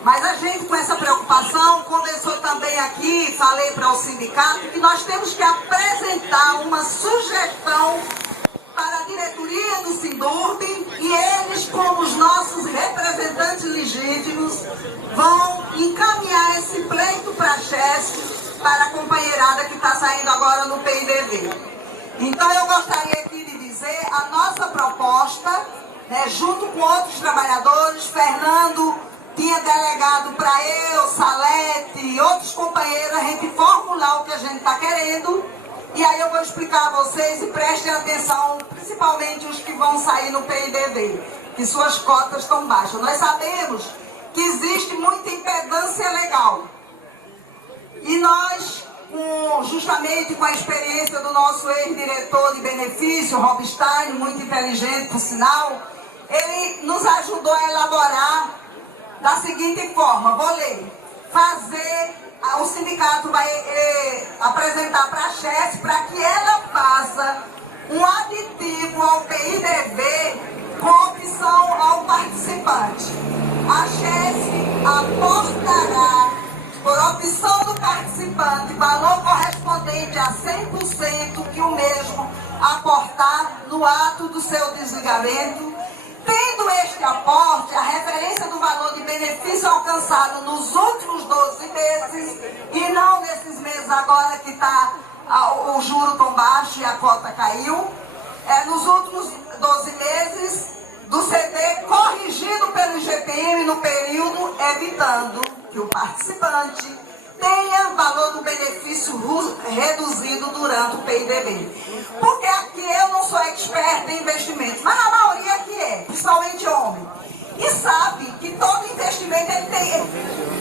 Mas a gente, com essa preocupação, conversou também aqui, falei para o sindicato, que nós temos que apresentar uma sugestão para a diretoria do Sindurb, e eles, como os nossos representantes legítimos, vão encaminhar esse pleito para a CHESP, para a companheirada que está saindo agora no PIDV. Então eu gostaria aqui de dizer a nossa proposta, né, junto com outros trabalhadores, Fernando tinha delegado para eu, Salete e outros companheiros, a gente formular o que a gente está querendo. E aí eu vou explicar a vocês e prestem atenção, principalmente os que vão sair no PIDV, que suas cotas estão baixas. Nós sabemos que existe muita impedância legal. E nós, justamente com a experiência do nosso ex-diretor de benefício, Rob Stein, muito inteligente por sinal, ele nos ajudou a elaborar da seguinte forma, vou ler, o sindicato vai apresentar para a CHESP para que ela faça um aditivo ao PIDV com opção ao participante. A CHESP aportará, por opção do participante, valor correspondente a 100% que o mesmo aportar no ato do seu desligamento. Tendo este aporte, a referência do valor de benefício alcançado nos últimos 12 meses, e não nesses meses agora que o juro tão baixo e a cota caiu, nos últimos 12 meses do CD corrigido pelo IGPM no período, evitando que o participante tenha valor do benefício reduzido durante o PIDV. Porque aqui eu não sou experta em investimentos, mas a maioria aqui é, principalmente homem. E sabe que todo investimento ele tem.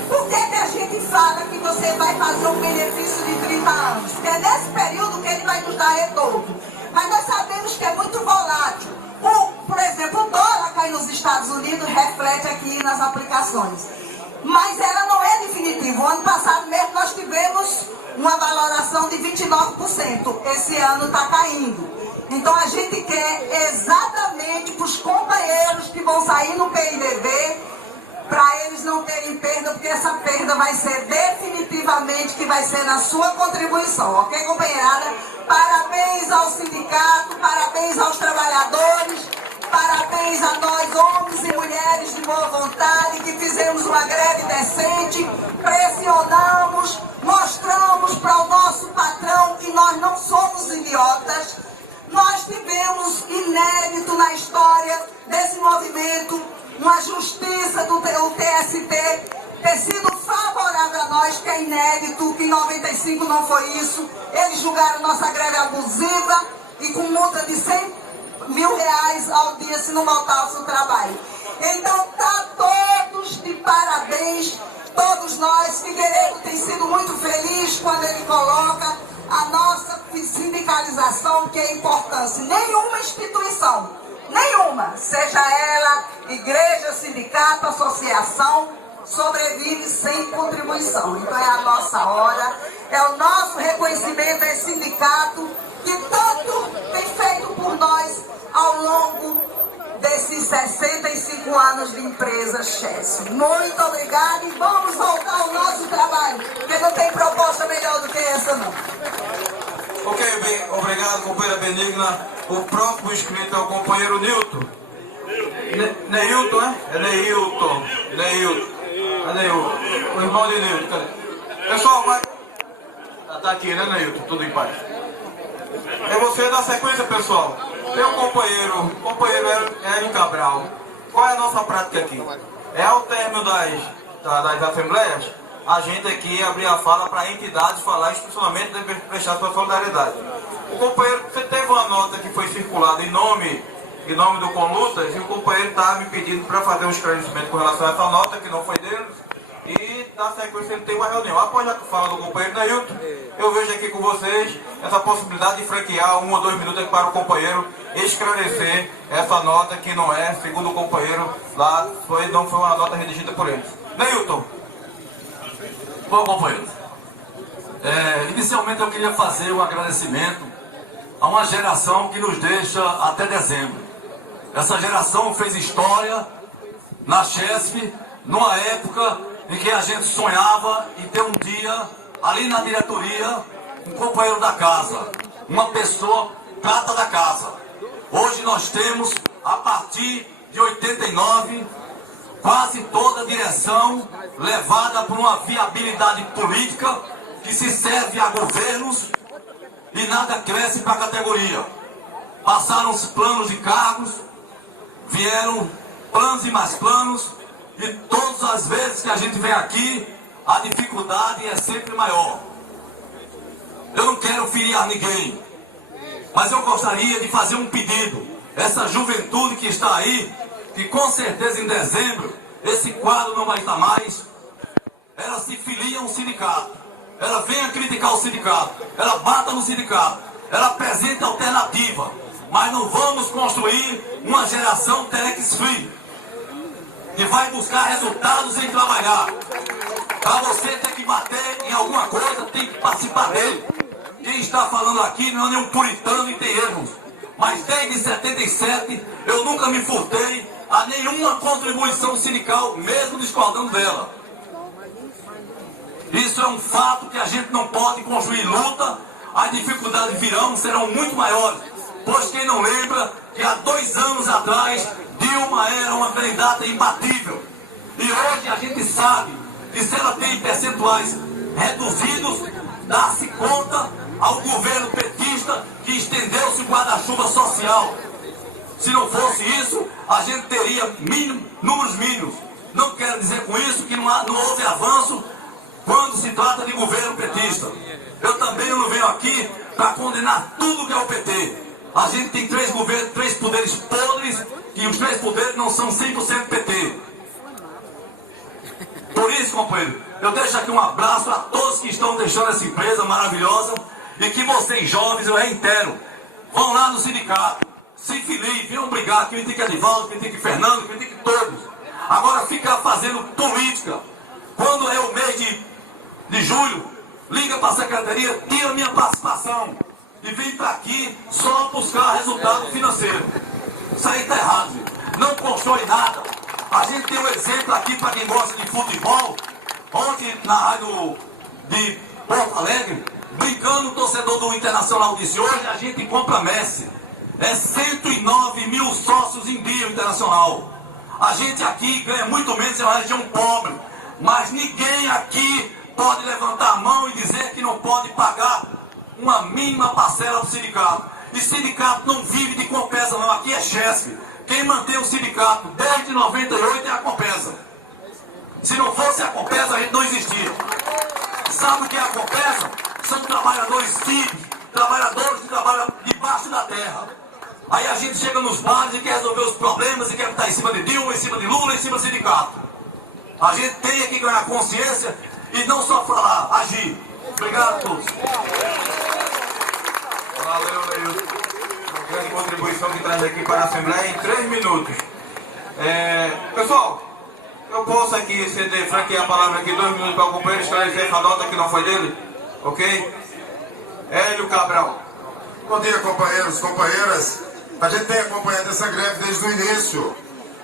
Por que a gente fala que você vai fazer um benefício de 30 anos? Porque é nesse período que ele vai nos dar retorno. Mas nós sabemos que é muito volátil. Por exemplo, o dólar cai nos Estados Unidos, reflete aqui nas aplicações. Mas ela não é definitiva. O ano passado mesmo nós tivemos uma valoração de 29%. Esse ano está caindo. Então a gente quer exatamente para os companheiros que vão sair no PIDV para eles não terem perda, porque essa perda vai ser definitivamente que vai ser na sua contribuição, ok, companheirada? Parabéns ao sindicato, parabéns aos trabalhadores, parabéns a nós, homens e mulheres de boa vontade, que fizemos uma greve decente, pressionamos, mostramos para o nosso patrão que nós não somos idiotas. Nós tivemos inédito na história desse movimento, uma justiça do TST ter sido favorável a nós, que é inédito, que em 95 não foi isso. Eles julgaram nossa greve abusiva e com multa de R$100 mil ao dia se não voltasse o trabalho. Então tá todos de parabéns, todos nós. Figueiredo tem sido muito feliz quando ele coloca a nossa sindicalização, que é importância. Nenhuma instituição, nenhuma, seja ela igreja, sindicato, associação, sobrevive sem contribuição. Então é a nossa hora, é o nosso reconhecimento a esse sindicato que tanto tem feito por nós ao longo desses 65 anos de empresa Chesf. Muito obrigada e vamos voltar ao nosso trabalho, porque não tem proposta melhor do que essa, não. Ok, bem, obrigado, companheira Benigna. O próximo inscrito é o companheiro Nilton. Neilton, é? É Neilton. É Neilton. O irmão de Nilton, cadê? Pessoal, vai. Tá aqui, né, Neilton? Tudo em paz. É você da sequência, pessoal. Tem um companheiro Hélio Cabral. Qual é a nossa prática aqui? É ao término das assembleias, a gente aqui abrir a fala para entidades falar institucionalmente e prestar sua solidariedade. O companheiro, você teve uma nota que foi circulada em nome do Conlutas, e o companheiro está me pedindo para fazer um esclarecimento com relação a essa nota, que não foi deles, e na sequência ele tem uma reunião. Após a fala do companheiro Neilton, eu vejo aqui com vocês essa possibilidade de franquear 1 ou 2 minutos para o companheiro esclarecer essa nota que não é, segundo o companheiro lá, não foi uma nota redigida por eles. Neilton. Bom, companheiros, inicialmente eu queria fazer um agradecimento a uma geração que nos deixa até dezembro. Essa geração fez história na Chesf, numa época em que a gente sonhava em ter um dia, ali na diretoria, um companheiro da casa, uma pessoa prata da casa. Hoje nós temos, a partir de 89, quase toda a direção levada por uma viabilidade política que se serve a governos e nada cresce para a categoria. Passaram os planos de cargos, vieram planos e mais planos, e todas as vezes que a gente vem aqui, a dificuldade é sempre maior. Eu não quero ferir a ninguém, mas eu gostaria de fazer um pedido. Essa juventude que está aí, que com certeza em dezembro esse quadro não vai estar mais, ela se filia a um sindicato, ela venha criticar o sindicato, ela bata no sindicato, ela apresenta alternativa, mas não vamos construir uma geração tax-free, que vai buscar resultados sem trabalhar. Para você ter que bater em alguma coisa, tem que participar dele. Quem está falando aqui não é nenhum puritano e tem erros, mas desde 77 eu nunca me furtei a nenhuma contribuição sindical, mesmo discordando dela. Isso é um fato que a gente não pode construir luta, as dificuldades virão, serão muito maiores, pois quem não lembra que há 2 anos atrás Dilma era uma candidata imbatível, e hoje a gente sabe que se ela tem percentuais reduzidos, dá-se conta ao governo petista que estendeu-se o guarda-chuva social. Se não fosse isso, a gente teria números mínimos. Não quero dizer com isso que não houve avanço quando se trata de governo petista. Eu também não venho aqui para condenar tudo que é o PT. A gente tem 3 poderes podres, e os 3 poderes não são 100% PT. Por isso, companheiro, eu deixo aqui um abraço a todos que estão deixando essa empresa maravilhosa, e que vocês jovens, eu reitero, vão lá no sindicato, se filiem, venham brigar, critique Edivaldo, critique Fernando, critique todos. Agora fica fazendo política. Quando é o mês de julho, liga para a secretaria, tira minha participação e vem para aqui só buscar resultado financeiro. Isso aí está errado, gente. Não constrói nada. A gente tem um exemplo exemplo aqui para quem gosta de futebol, ontem na rádio de Porto Alegre, brincando, o torcedor do Internacional disse, hoje a gente compra Messi. É 109 mil sócios em dia o Internacional. A gente aqui ganha muito menos, é uma região pobre, mas ninguém aqui pode levantar a mão e dizer que não pode pagar uma mínima parcela para o sindicato. E sindicato não vive de Compesa não, aqui é Chesf. Quem mantém o sindicato desde 98 é a Compesa. Se não fosse a Compesa, a gente não existia. Sabe o que é a Compesa? São trabalhadores simples, trabalhadores que trabalham debaixo da terra. Aí a gente chega nos bares e quer resolver os problemas e quer estar em cima de Dilma, em cima de Lula, em cima do sindicato. A gente tem que ganhar consciência e não só falar, agir. Obrigado a todos. Valeu, Leilson. Uma grande contribuição que traz aqui para a Assembleia em 3 minutos. Pessoal, eu posso aqui ceder, franquear a palavra aqui 2 minutos para o companheiro esclarecer essa nota que não foi dele? Ok? Hélio Cabral. Bom dia, companheiros, companheiras. A gente tem acompanhado essa greve desde o início.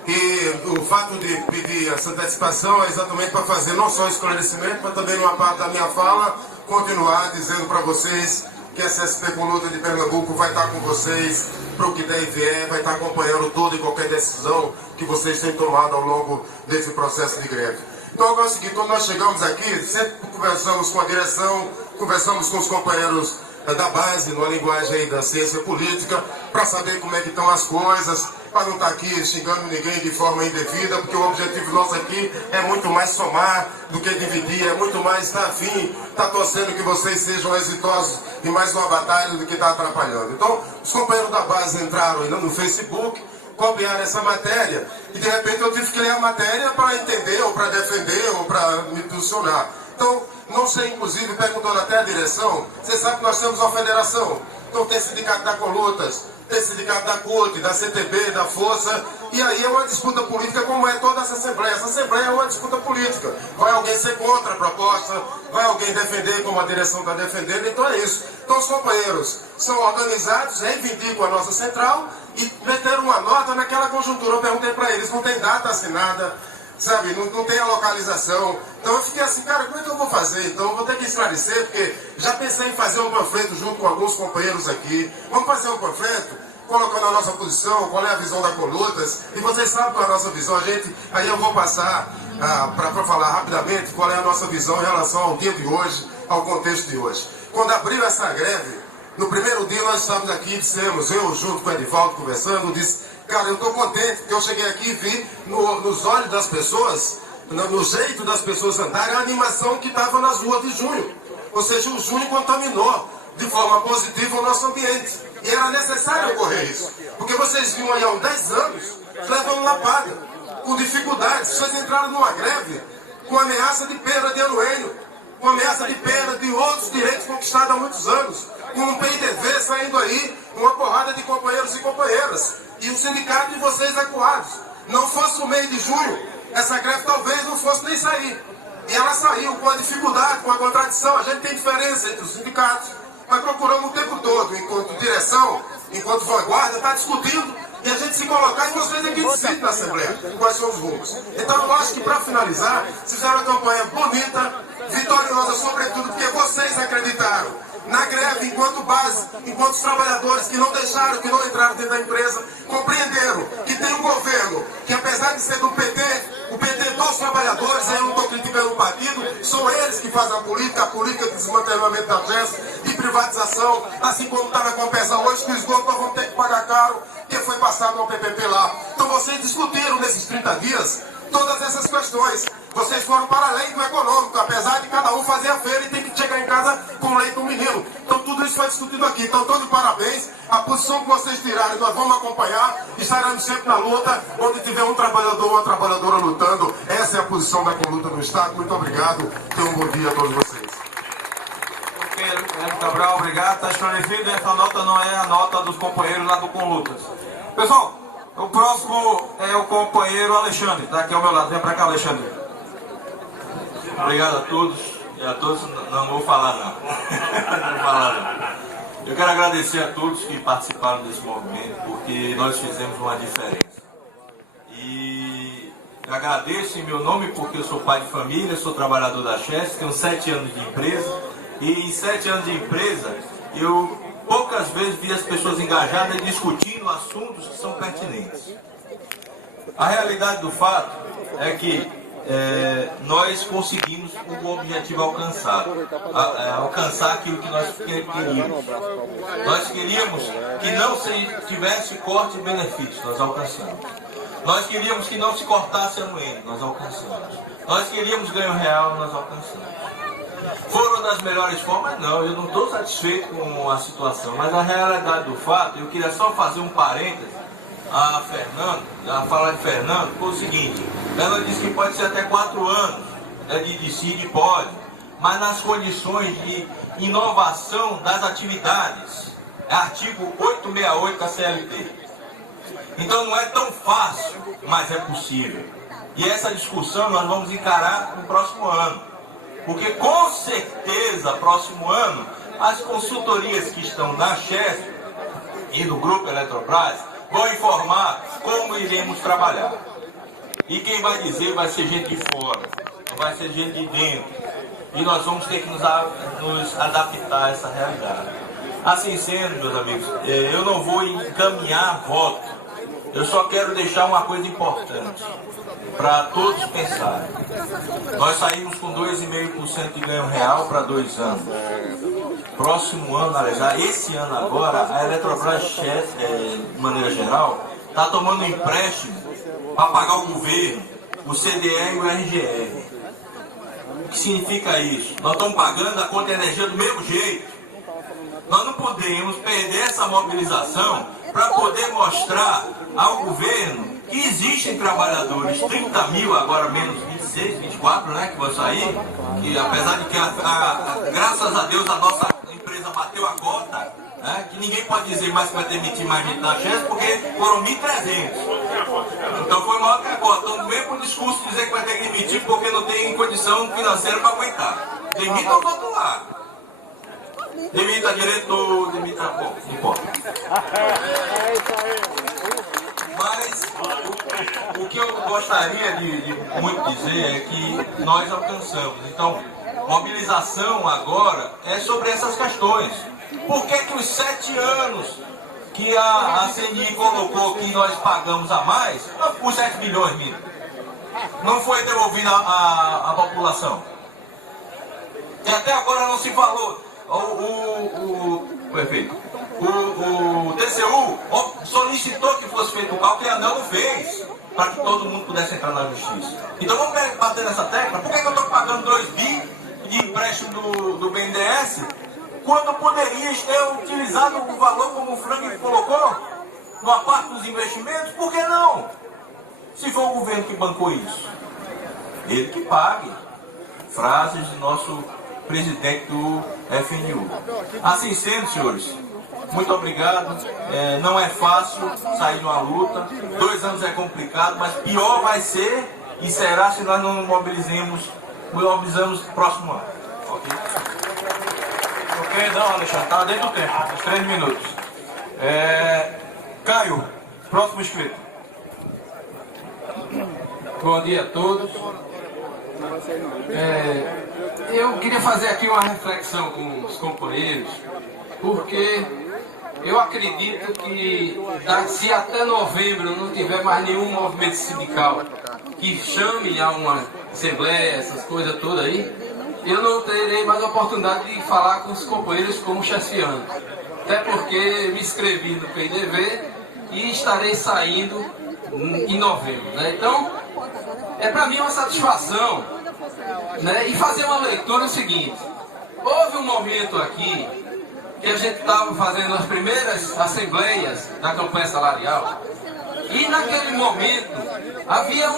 E o fato de pedir essa antecipação é exatamente para fazer não só esclarecimento, mas também numa parte da minha fala, continuar dizendo para vocês que a CSP com Luta de Pernambuco vai estar com vocês para o que der e vier, vai estar acompanhando toda e qualquer decisão que vocês têm tomado ao longo desse processo de greve. Então agora é o seguinte, quando nós chegamos aqui, sempre conversamos com a direção, conversamos com os companheiros da base, numa linguagem aí da ciência política, para saber como é que estão as coisas, para não estar aqui xingando ninguém de forma indevida, porque o objetivo nosso aqui é muito mais somar do que dividir, é muito mais estar afim, estar torcendo que vocês sejam exitosos em mais uma batalha do que está atrapalhando. Então, os companheiros da base entraram ainda no Facebook, copiaram essa matéria, e de repente eu tive que ler a matéria para entender, ou para defender, ou para me posicionar. Então, não sei, inclusive, perguntando até a direção, você sabe que nós temos uma federação, então tem sindicato da Colutas, tem sindicato da CUT, da CTB, da Força, e aí é uma disputa política como é toda essa Assembleia. Essa Assembleia é uma disputa política. Vai alguém ser contra a proposta, vai alguém defender como a direção está defendendo, então é isso. Então os companheiros são organizados, reivindicam a nossa central e meteram uma nota naquela conjuntura. Eu perguntei para eles, não tem data assinada, sabe, não tem a localização. Então eu fiquei assim, cara, como é que eu vou fazer? Então eu vou ter que esclarecer, porque já pensei em fazer um panfleto junto com alguns companheiros aqui. Vamos fazer um panfleto, colocando a nossa posição, qual é a visão da Colutas. E vocês sabem qual é a nossa visão. Aí eu vou passar para falar rapidamente qual é a nossa visão em relação ao dia de hoje, ao contexto de hoje. Quando abriu essa greve, no primeiro dia nós estávamos aqui e dissemos, eu junto com o Edivaldo conversando, disse, cara, eu estou contente porque eu cheguei aqui e vi nos olhos das pessoas, no jeito das pessoas andarem, a animação que estava nas ruas de junho. Ou seja, o junho contaminou de forma positiva o nosso ambiente. E era necessário ocorrer isso. Porque vocês vinham aí há uns 10 anos levando lapada, com dificuldades. Vocês entraram numa greve com ameaça de perda de anuênio, com ameaça de perda de outros direitos conquistados há muitos anos, com um PDV saindo aí, uma porrada de companheiros e companheiras, e o sindicato de vocês acuados. Não fosse o mês de junho, essa greve talvez não fosse nem sair. E ela saiu com a dificuldade, com a contradição. A gente tem diferença entre os sindicatos, mas procuramos o tempo todo, enquanto direção, enquanto vanguarda, está discutindo e a gente se colocar e vocês aqui decidem na Assembleia quais são os rumos. Então eu acho que para finalizar, fizeram uma campanha bonita, vitoriosa sobretudo porque vocês acreditaram na greve enquanto base, enquanto os trabalhadores que não deixaram, que não entraram dentro da empresa, compreenderam que tem um governo que, apesar de ser do PT, o PT dos trabalhadores, eu não estou criticando o partido, são eles que fazem a política de desmantelamento da GES, de privatização, assim como está na Compesa hoje, que o esgoto nós vamos ter que pagar caro, que foi passado ao PPP lá. Então vocês discutiram nesses 30 dias todas essas questões. Vocês foram para além do econômico, apesar de cada um fazer a feira e tem que chegar em casa com leite no menino. Então tudo isso foi discutido aqui. Então todos parabéns. A posição que vocês tiraram, nós vamos acompanhar. Estaremos sempre na luta. Onde tiver um trabalhador ou uma trabalhadora lutando, essa é a posição da Coluta no Estado. Muito obrigado. Tenham um bom dia a todos vocês. Ok, Hélio Cabral, obrigado. Está esclarecido. Essa nota não é a nota dos companheiros lá do Conlutas. Pessoal, o próximo é o companheiro Alexandre. Está aqui ao meu lado. Vem para cá, Alexandre. Obrigado a todos e a todos. Não vou falar não. Não vou falar não. Eu quero agradecer a todos que participaram desse movimento, porque nós fizemos uma diferença. E agradeço em meu nome porque eu sou pai de família, sou trabalhador da Chesf, tenho 7 anos de empresa e em 7 anos de empresa eu poucas vezes vi as pessoas engajadas discutindo assuntos que são pertinentes. A realidade do fato é que nós conseguimos o objetivo alcançado, alcançar aquilo que nós queríamos. Nós queríamos que não se tivesse corte de benefícios, nós alcançamos. Nós queríamos que não se cortasse anuente, nós alcançamos. Nós queríamos ganho real, nós alcançamos. Foram das melhores formas? Não, eu não estou satisfeito com a situação, mas a realidade do fato, eu queria só fazer um parêntese a fala de Fernando, foi o seguinte: ela disse que pode ser até 4 anos, de decide, pode, mas nas condições de inovação das atividades, artigo 868 da CLT. Então não é tão fácil, mas é possível. E essa discussão nós vamos encarar no próximo ano. Porque com certeza, próximo ano, as consultorias que estão na Chesf e do Grupo Eletrobras vão informar como iremos trabalhar. E quem vai dizer vai ser gente de fora, não vai ser gente de dentro. E nós vamos ter que nos adaptar a essa realidade. Assim sendo, meus amigos, eu não vou encaminhar voto. Eu só quero deixar uma coisa importante para todos pensarem. Nós saímos com 2,5% de ganho real para 2 anos. Próximo ano, aliás, esse ano agora, a Eletrobras, de maneira geral, está tomando um empréstimo para pagar o governo, o CDE e o RGR. O que significa isso? Nós estamos pagando a conta de energia do mesmo jeito. Nós não podemos perder essa mobilização para poder mostrar ao governo que existem trabalhadores, 30 mil, agora menos 26, 24, né, que vão sair, que apesar de que, graças a Deus, a nossa empresa bateu a cota, né, que ninguém pode dizer mais que vai demitir mais gente na Chesf, porque foram 1.300. Então foi maior que a cota. Então, vem com o discurso de dizer que vai ter que demitir porque não tem condição financeira para aguentar. Demita o outro lado. Demita diretor, demita... Bom, não importa. Mas o que eu gostaria de muito dizer é que nós alcançamos. Então, mobilização agora é sobre essas questões. Por que os 7 anos que a CNI colocou que nós pagamos a mais, os 7 bilhões mil, não foi devolvido à população? E até agora não se falou. Perfeito. O TCU solicitou que fosse feito o cálculo e a ANEEL não fez, para que todo mundo pudesse entrar na justiça. Então vamos bater nessa tecla. Por que eu estou pagando 2 bi de empréstimo do BNDES, quando poderia ter utilizado o valor como o Frank colocou, numa parte dos investimentos? Por que não? Se for o governo que bancou isso, ele que pague. Frases de nosso presidente do FNU. Assim sendo, senhores, muito obrigado. Não é fácil sair de uma luta. 2 anos é complicado, mas pior vai ser e será se nós não mobilizamos no próximo ano. Ok, não, Alexandre, estava dentro do tempo, uns 3 minutos. Caio, próximo inscrito. Bom dia a todos. Eu queria fazer aqui uma reflexão com os companheiros, porque eu acredito que se até novembro não tiver mais nenhum movimento sindical que chame a uma assembleia, essas coisas todas aí, eu não terei mais a oportunidade de falar com os companheiros como chefiano. Até porque me inscrevi no PDV e estarei saindo em novembro, né? Então, é para mim uma satisfação, né? E fazer uma leitura seguinte: houve um momento aqui que a gente estava fazendo as primeiras assembleias da campanha salarial e naquele momento havia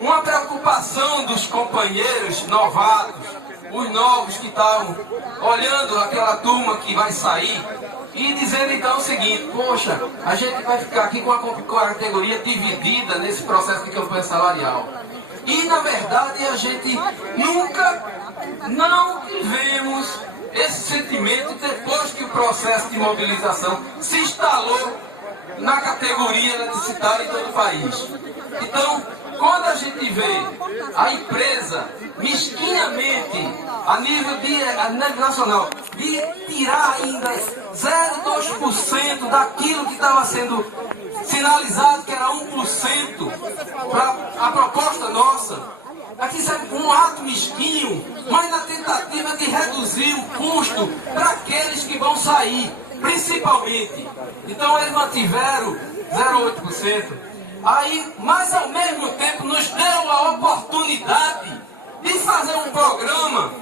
uma preocupação dos companheiros novatos, os novos que estavam olhando aquela turma que vai sair e dizendo então o seguinte: poxa, a gente vai ficar aqui com a categoria dividida nesse processo de campanha salarial. E na verdade a gente nunca não tivemos esse sentimento depois que o processo de mobilização se instalou na categoria eletricitária em todo o país. Então, quando a gente vê a empresa mesquinhamente, a nível nacional, de tirar ainda 0,2% daquilo que estava sendo sinalizado, que era 1%, para a proposta nossa, aqui serve um ato mesquinho, mas na tentativa de reduzir o custo para aqueles que vão sair, principalmente. Então eles mantiveram 0,8%. Aí, mas ao mesmo tempo nos deu a oportunidade de fazer um programa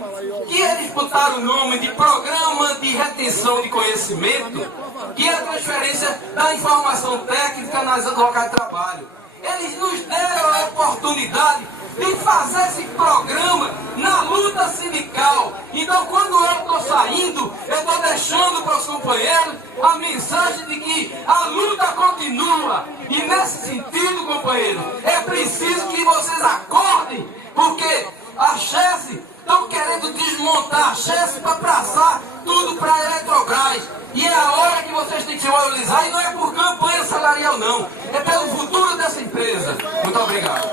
que eles botaram o nome de Programa de Retenção de Conhecimento, que é a transferência da informação técnica nas locais de trabalho. Eles nos deram a oportunidade de fazer esse programa na luta sindical. Então, quando eu estou saindo, eu estou deixando para os companheiros a mensagem de que a luta continua. E nesse sentido, companheiros, é preciso que vocês acordem, porque a Chesf estão querendo desmontar a Chesf para passar tudo para a Eletrobras. E é a hora que vocês têm que se valorizar, e não é por campanha salarial não, é pelo futuro dessa empresa. Muito obrigado.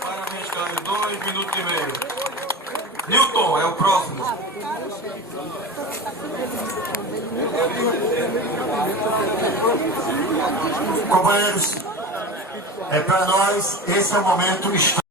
Parabéns, Cândido. 2 minutos e meio. Newton, é o próximo. Companheiros, para nós esse é um momento histórico.